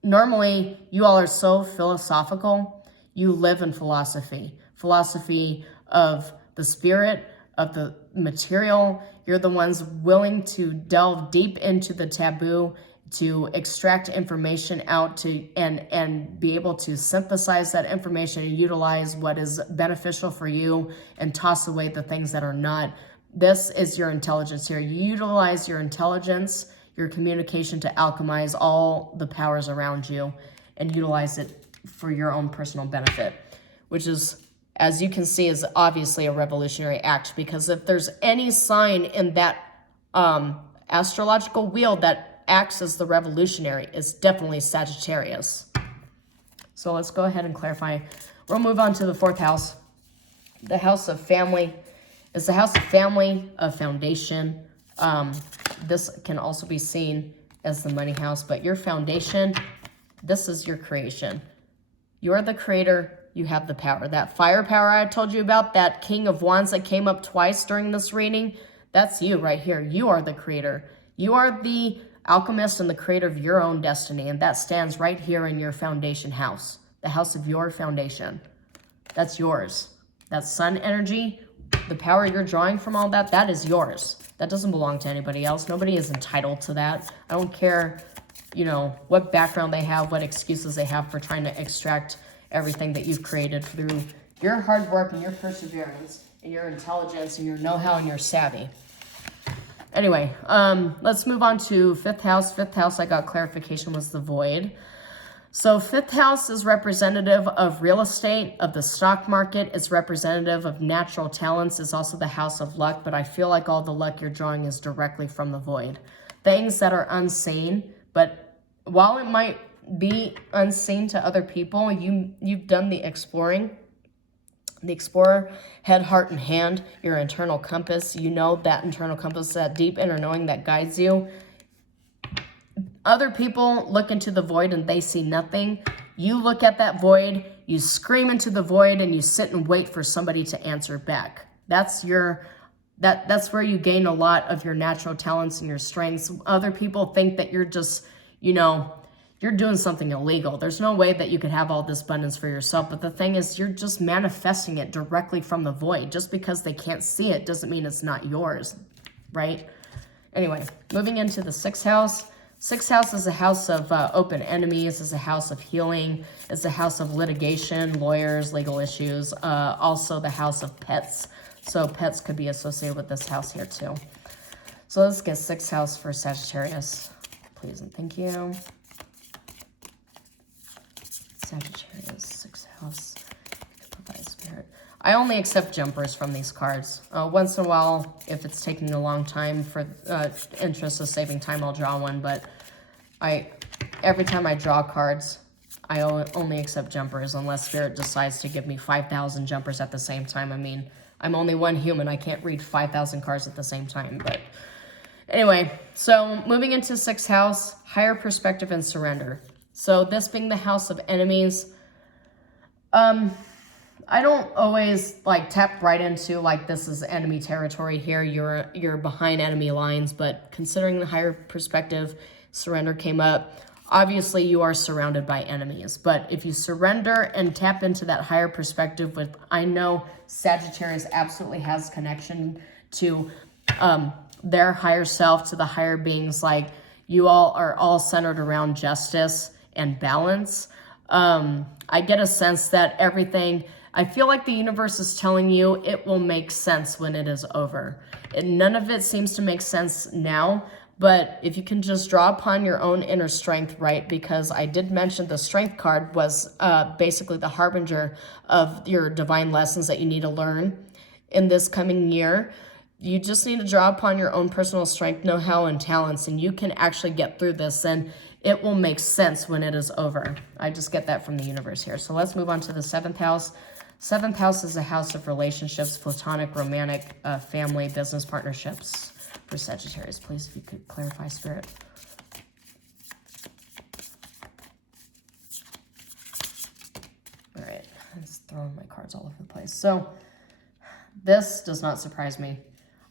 normally you all are so philosophical. You live in philosophy. Philosophy of the spirit, of the material. You're the ones willing to delve deep into the taboo, to extract information out to and be able to synthesize that information and utilize what is beneficial for you and toss away the things that are not. This is your intelligence here. You utilize your intelligence, your communication to alchemize all the powers around you and utilize it for your own personal benefit, which is, as you can see, is obviously a revolutionary act, because if there's any sign in that astrological wheel that acts as the revolutionary, it's definitely Sagittarius. So let's go ahead and clarify. We'll move on to the fourth house. The house of family is the house of family, of foundation. This can also be seen as the money house, but your foundation, this is your creation. You're the creator. You have the power. That firepower I told you about, that King of Wands that came up twice during this reading, that's you right here. You are the creator. You are the alchemist and the creator of your own destiny, and that stands right here in your foundation house, the house of your foundation. That's yours. That sun energy, the power you're drawing from all that, that is yours. That doesn't belong to anybody else. Nobody is entitled to that. I don't care, you know, what background they have, what excuses they have for trying to extract everything that you've created through your hard work and your perseverance and your intelligence and your know-how and your savvy. Anyway, let's move on to fifth house. Fifth house, I got clarification, was the void. So fifth house is representative of real estate, of the stock market. It's representative of natural talents. It's also the house of luck, but I feel like all the luck you're drawing is directly from the void. Things that are unseen, but while it might be unseen to other people, you've done the exploring. The explorer, head, heart, and hand, your internal compass. You know that internal compass, that deep inner knowing that guides you. Other people look into the void and they see nothing. You look at that void, you scream into the void, and you sit and wait for somebody to answer back. That's where you gain a lot of your natural talents and your strengths. Other people think that you're just, you know, you're doing something illegal. There's no way that you could have all this abundance for yourself. But the thing is, you're just manifesting it directly from the void. Just because they can't see it doesn't mean it's not yours, right? Anyway, moving into the sixth house. Sixth house is a house of open enemies. It's a house of healing. It's a house of litigation, lawyers, legal issues. Also the house of pets. So pets could be associated with this house here too. So let's get sixth house for Sagittarius. Please and thank you. Sagittarius, sixth house, provide spirit. I only accept jumpers from these cards. Once in a while, if it's taking a long time for interest of saving time, I'll draw one. But every time I draw cards, I only accept jumpers unless Spirit decides to give me 5,000 jumpers at the same time. I mean, I'm only one human. I can't read 5,000 cards at the same time. But anyway, so moving into sixth house, higher perspective and surrender. So this being the house of enemies, I don't always like tap right into like this is enemy territory here. You're behind enemy lines, but considering the higher perspective, surrender came up. Obviously, you are surrounded by enemies, but if you surrender and tap into that higher perspective, with I know Sagittarius absolutely has connection to their higher self, to the higher beings. Like you all are all centered around justice and balance. I get a sense that everything, I feel like the universe is telling you it will make sense when it is over. None of it seems to make sense now, But if you can just draw upon your own inner strength, right? Because I did mention the strength card was basically the harbinger of your divine lessons that you need to learn in this coming year. You just need to draw upon your own personal strength, know-how, and talents, and you can actually get through this, and it will make sense when it is over. I just get that from the universe here. So let's move on to the 7th house. 7th house is a house of relationships, platonic, romantic, family, business partnerships. For Sagittarius, please, if you could clarify, Spirit. All right, I'm just throwing my cards all over the place. So this does not surprise me.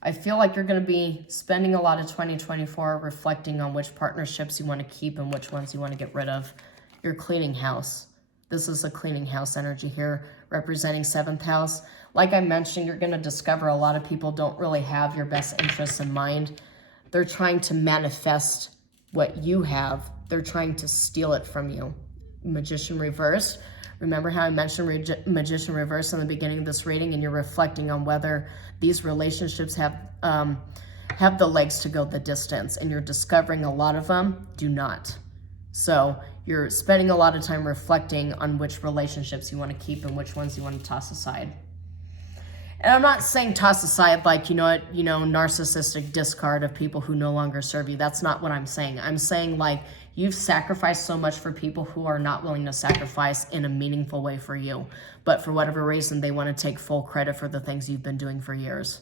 I feel like you're going to be spending a lot of 2024 reflecting on which partnerships you want to keep and which ones you want to get rid of. You're cleaning house. This is a cleaning house energy here, representing 7th house. Like I mentioned, you're going to discover a lot of people don't really have your best interests in mind. They're trying to manifest what you have. They're trying to steal it from you. Magician reversed. Remember how I mentioned Magician reverse in the beginning of this reading, and you're reflecting on whether these relationships have the legs to go the distance, and you're discovering a lot of them do not. So you're spending a lot of time reflecting on which relationships you want to keep and which ones you want to toss aside. And I'm not saying toss aside like, narcissistic discard of people who no longer serve you. That's not what I'm saying. I'm saying like you've sacrificed so much for people who are not willing to sacrifice in a meaningful way for you. But for whatever reason, they want to take full credit for the things you've been doing for years.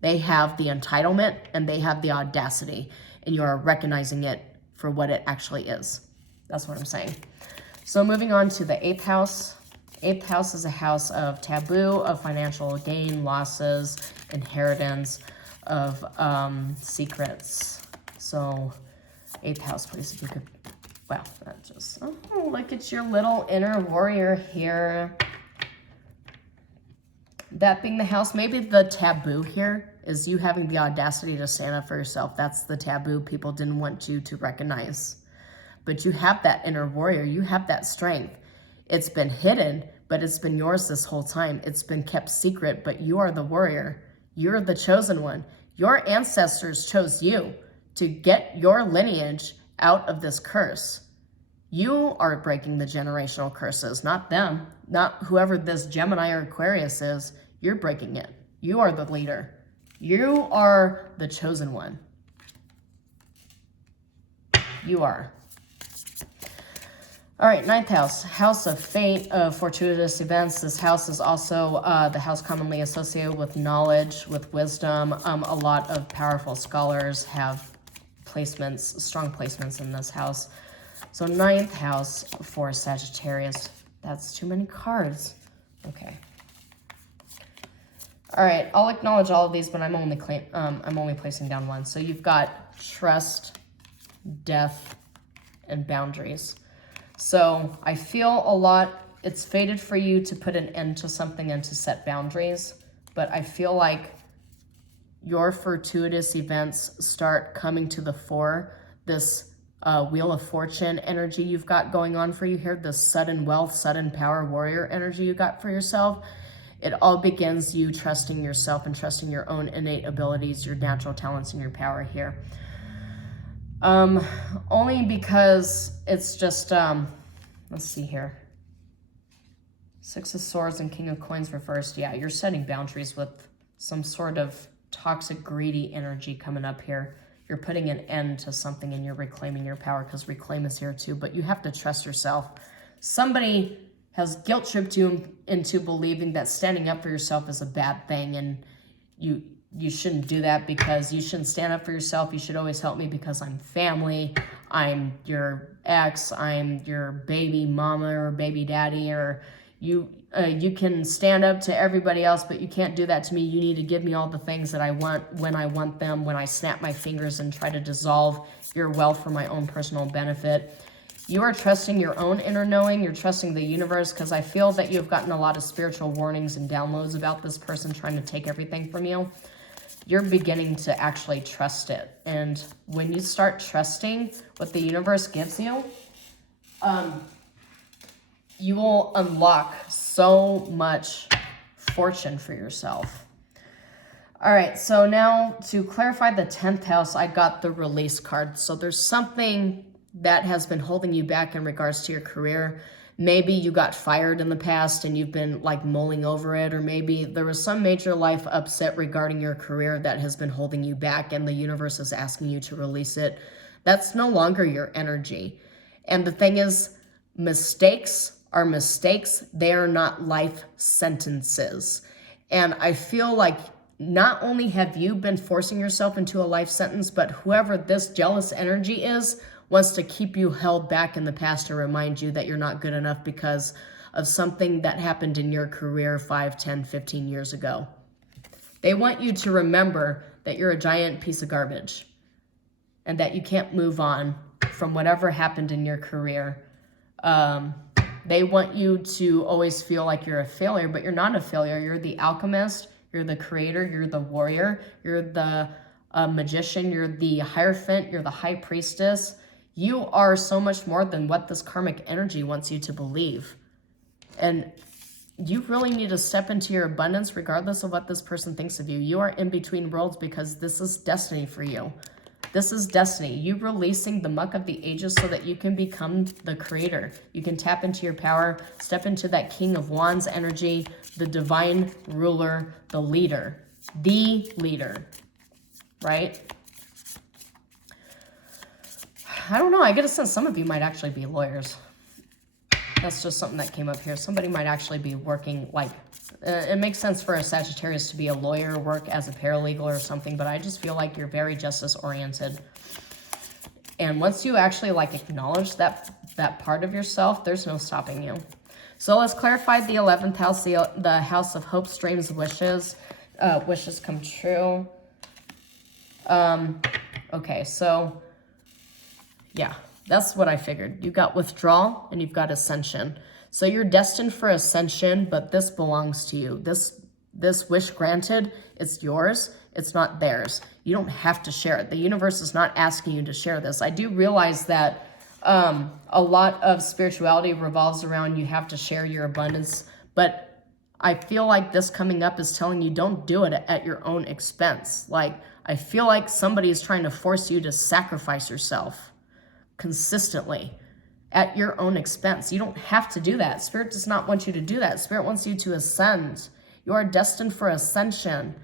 They have the entitlement and they have the audacity, and you are recognizing it for what it actually is. That's what I'm saying. So moving on to the 8th house. 8th house is a house of taboo, of financial gain, losses, inheritance, of secrets. So 8th house, please, if you could. Wow, that just, oh, look at your little inner warrior here. That being the house, maybe the taboo here is you having the audacity to stand up for yourself. That's the taboo people didn't want you to recognize. But you have that inner warrior. You have that strength. It's been hidden, but it's been yours this whole time. It's been kept secret, but you are the warrior. You're the chosen one. Your ancestors chose you to get your lineage out of this curse. You are breaking the generational curses, not them, not whoever this Gemini or Aquarius is. You're breaking it. You are the leader. You are the chosen one. You are. All right, 9th house, house of fate, of fortuitous events. This house is also the house commonly associated with knowledge, with wisdom. A lot of powerful scholars have placements, strong placements in this house. So 9th house for Sagittarius. That's too many cards. Okay. All right, I'll acknowledge all of these, but I'm only placing down one. So you've got trust, death, and boundaries. So I feel a lot, it's fated for you to put an end to something and to set boundaries, but I feel like your fortuitous events start coming to the fore. This Wheel of Fortune energy you've got going on for you here, this sudden wealth, sudden power warrior energy you got for yourself. It all begins you trusting yourself and trusting your own innate abilities, your natural talents, and your power here. Only because it's just, let's see here. 6 of Swords and King of Coins reversed. Yeah, you're setting boundaries with some sort of toxic, greedy energy coming up here. You're putting an end to something and you're reclaiming your power, because reclaim is here too, but you have to trust yourself. Somebody has guilt tripped you into believing that standing up for yourself is a bad thing, and you shouldn't do that, because you shouldn't stand up for yourself. You should always help me because I'm family. I'm your ex. I'm your baby mama or baby daddy, or you can stand up to everybody else, but you can't do that to me. You need to give me all the things that I want when I want them, when I snap my fingers and try to dissolve your wealth for my own personal benefit. You are trusting your own inner knowing. You're trusting the universe, because I feel that you've gotten a lot of spiritual warnings and downloads about this person trying to take everything from you. You're beginning to actually trust it. And when you start trusting what the universe gives you, you will unlock so much fortune for yourself. All right, so now to clarify the 10th house, I got the release card. So there's something that has been holding you back in regards to your career. Maybe you got fired in the past and you've been like mulling over it, or maybe there was some major life upset regarding your career that has been holding you back and the universe is asking you to release it. That's no longer your energy. And the thing is, mistakes are mistakes. They are not life sentences. And I feel like not only have you been forcing yourself into a life sentence, but whoever this jealous energy is wants to keep you held back in the past and remind you that you're not good enough because of something that happened in your career 5, 10, 15 years ago. They want you to remember that you're a giant piece of garbage and that you can't move on from whatever happened in your career. They want you to always feel like you're a failure, but you're not a failure. You're the alchemist. You're the creator, you're the warrior, you're the magician, you're the Hierophant, you're the high priestess. You are so much more than what this karmic energy wants you to believe. And you really need to step into your abundance regardless of what this person thinks of you. You are in between worlds because this is destiny for you. This is destiny. You releasing the muck of the ages so that you can become the creator. You can tap into your power, step into that King of Wands energy, the divine ruler, the leader, right? I don't know. I get a sense some of you might actually be lawyers. That's just something that came up here. Somebody might actually be working like, it makes sense for a Sagittarius to be a lawyer, work as a paralegal or something, but I just feel like you're very justice oriented. And once you actually like acknowledge that part of yourself, there's no stopping you. So let's clarify the 11th house, the house of hopes, dreams, wishes. Wishes come true. Okay, so yeah, that's what I figured. You got withdrawal and you've got ascension. So you're destined for ascension, but this belongs to you. This wish granted, it's yours. It's not theirs. You don't have to share it. The universe is not asking you to share this. I do realize that a lot of spirituality revolves around you have to share your abundance, but I feel like this coming up is telling you don't do it at your own expense. Like, I feel like somebody is trying to force you to sacrifice yourself consistently at your own expense. You don't have to do that. Spirit does not want you to do that. Spirit wants you to ascend. You are destined for ascension.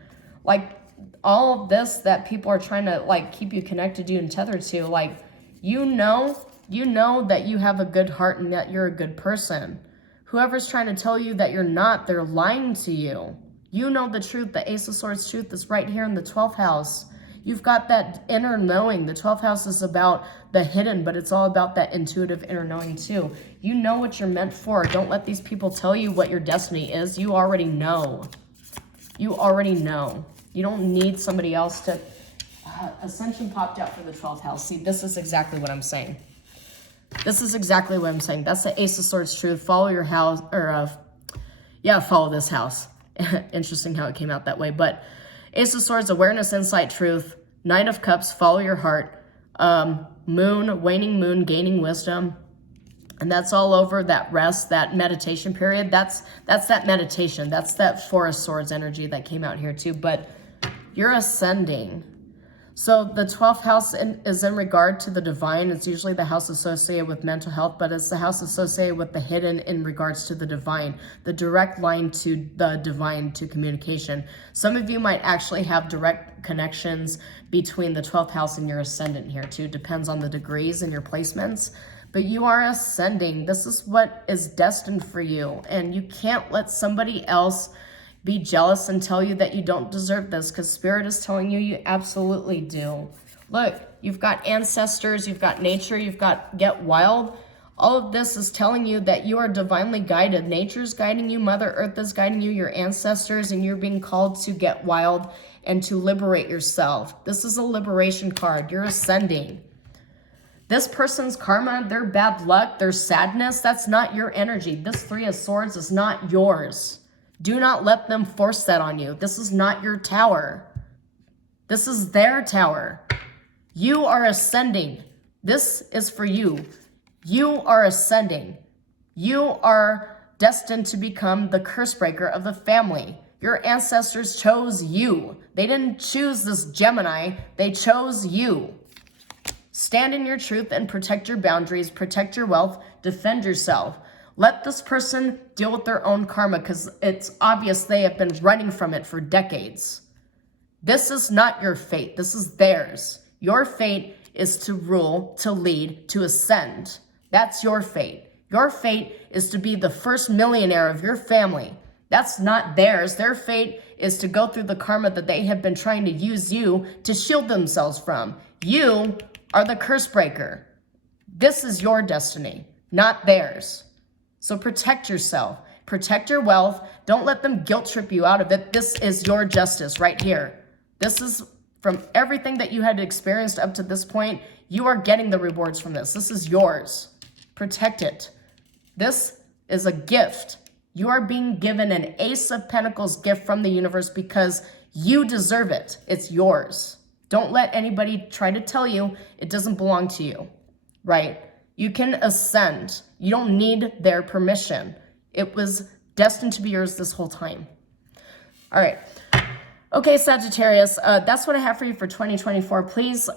Like, all of this that people are trying to like keep you connected to and tethered to, like, you know that you have a good heart and that you're a good person. Whoever's trying to tell you that you're not, they're lying to you. You know the truth. The Ace of Swords truth is right here in the 12th house. You've got that inner knowing. The 12th house is about the hidden, but it's all about that intuitive inner knowing too. You know what you're meant for. Don't let these people tell you what your destiny is. You already know. You already know. You don't need somebody else to... Ascension popped out for the 12th house. See, this is exactly what I'm saying. This is exactly what I'm saying. That's the Ace of Swords truth. Follow your house, or follow this house. Interesting how it came out that way. But Ace of Swords, awareness, insight, truth. Knight of Cups, follow your heart. Moon, waning moon, gaining wisdom. And that's all over that rest, that meditation period. That's that meditation. That's that Four of Swords energy that came out here too. But you're ascending. So the 12th house is in regard to the divine. It's usually the house associated with mental health, but it's the house associated with the hidden in regards to the divine, the direct line to the divine, to communication. Some of you might actually have direct connections between the 12th house and your ascendant here too. Depends on the degrees and your placements. But you are ascending. This is what is destined for you. And you can't let somebody else be jealous and tell you that you don't deserve this, because Spirit is telling you you absolutely do. Look, you've got ancestors, you've got nature, you've got get wild. All of this is telling you that you are divinely guided. Nature's guiding you, Mother Earth is guiding you, your ancestors, and you're being called to get wild and to liberate yourself. This is a liberation card. You're ascending. This person's karma, their bad luck, their sadness, that's not your energy. This Three of Swords is not yours. Do not let them force that on you. This is not your tower. This is their tower. You are ascending. This is for you. You are ascending. You are destined to become the curse breaker of the family. Your ancestors chose you. They didn't choose this Gemini. They chose you. Stand in your truth and protect your boundaries, protect your wealth, defend yourself. Let this person deal with their own karma because it's obvious they have been running from it for decades. This is not your fate. This is theirs. Your fate is to rule, to lead, to ascend. That's your fate. Your fate is to be the first millionaire of your family. That's not theirs. Their fate is to go through the karma that they have been trying to use you to shield themselves from. You are the curse breaker. This is your destiny, not theirs. So protect yourself. Protect your wealth. Don't let them guilt trip you out of it. This is your justice right here. This is from everything that you had experienced up to this point. You are getting the rewards from this. This is yours. Protect it. This is a gift. You are being given an Ace of Pentacles gift from the universe because you deserve it. It's yours. Don't let anybody try to tell you it doesn't belong to you, right? You can ascend. You don't need their permission. It was destined to be yours this whole time. All right. Okay, Sagittarius, that's what I have for you for 2024. Please,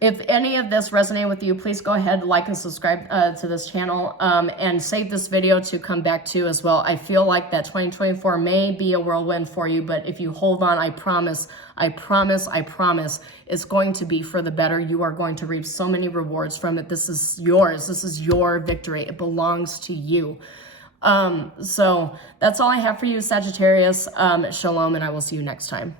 if any of this resonated with you, please go ahead, like and subscribe to this channel and save this video to come back to as well. I feel like that 2024 may be a whirlwind for you, but if you hold on, I promise, it's going to be for the better. You are going to reap so many rewards from it. This is yours. This is your victory. It belongs to you. So that's all I have for you, Sagittarius. Shalom, and I will see you next time.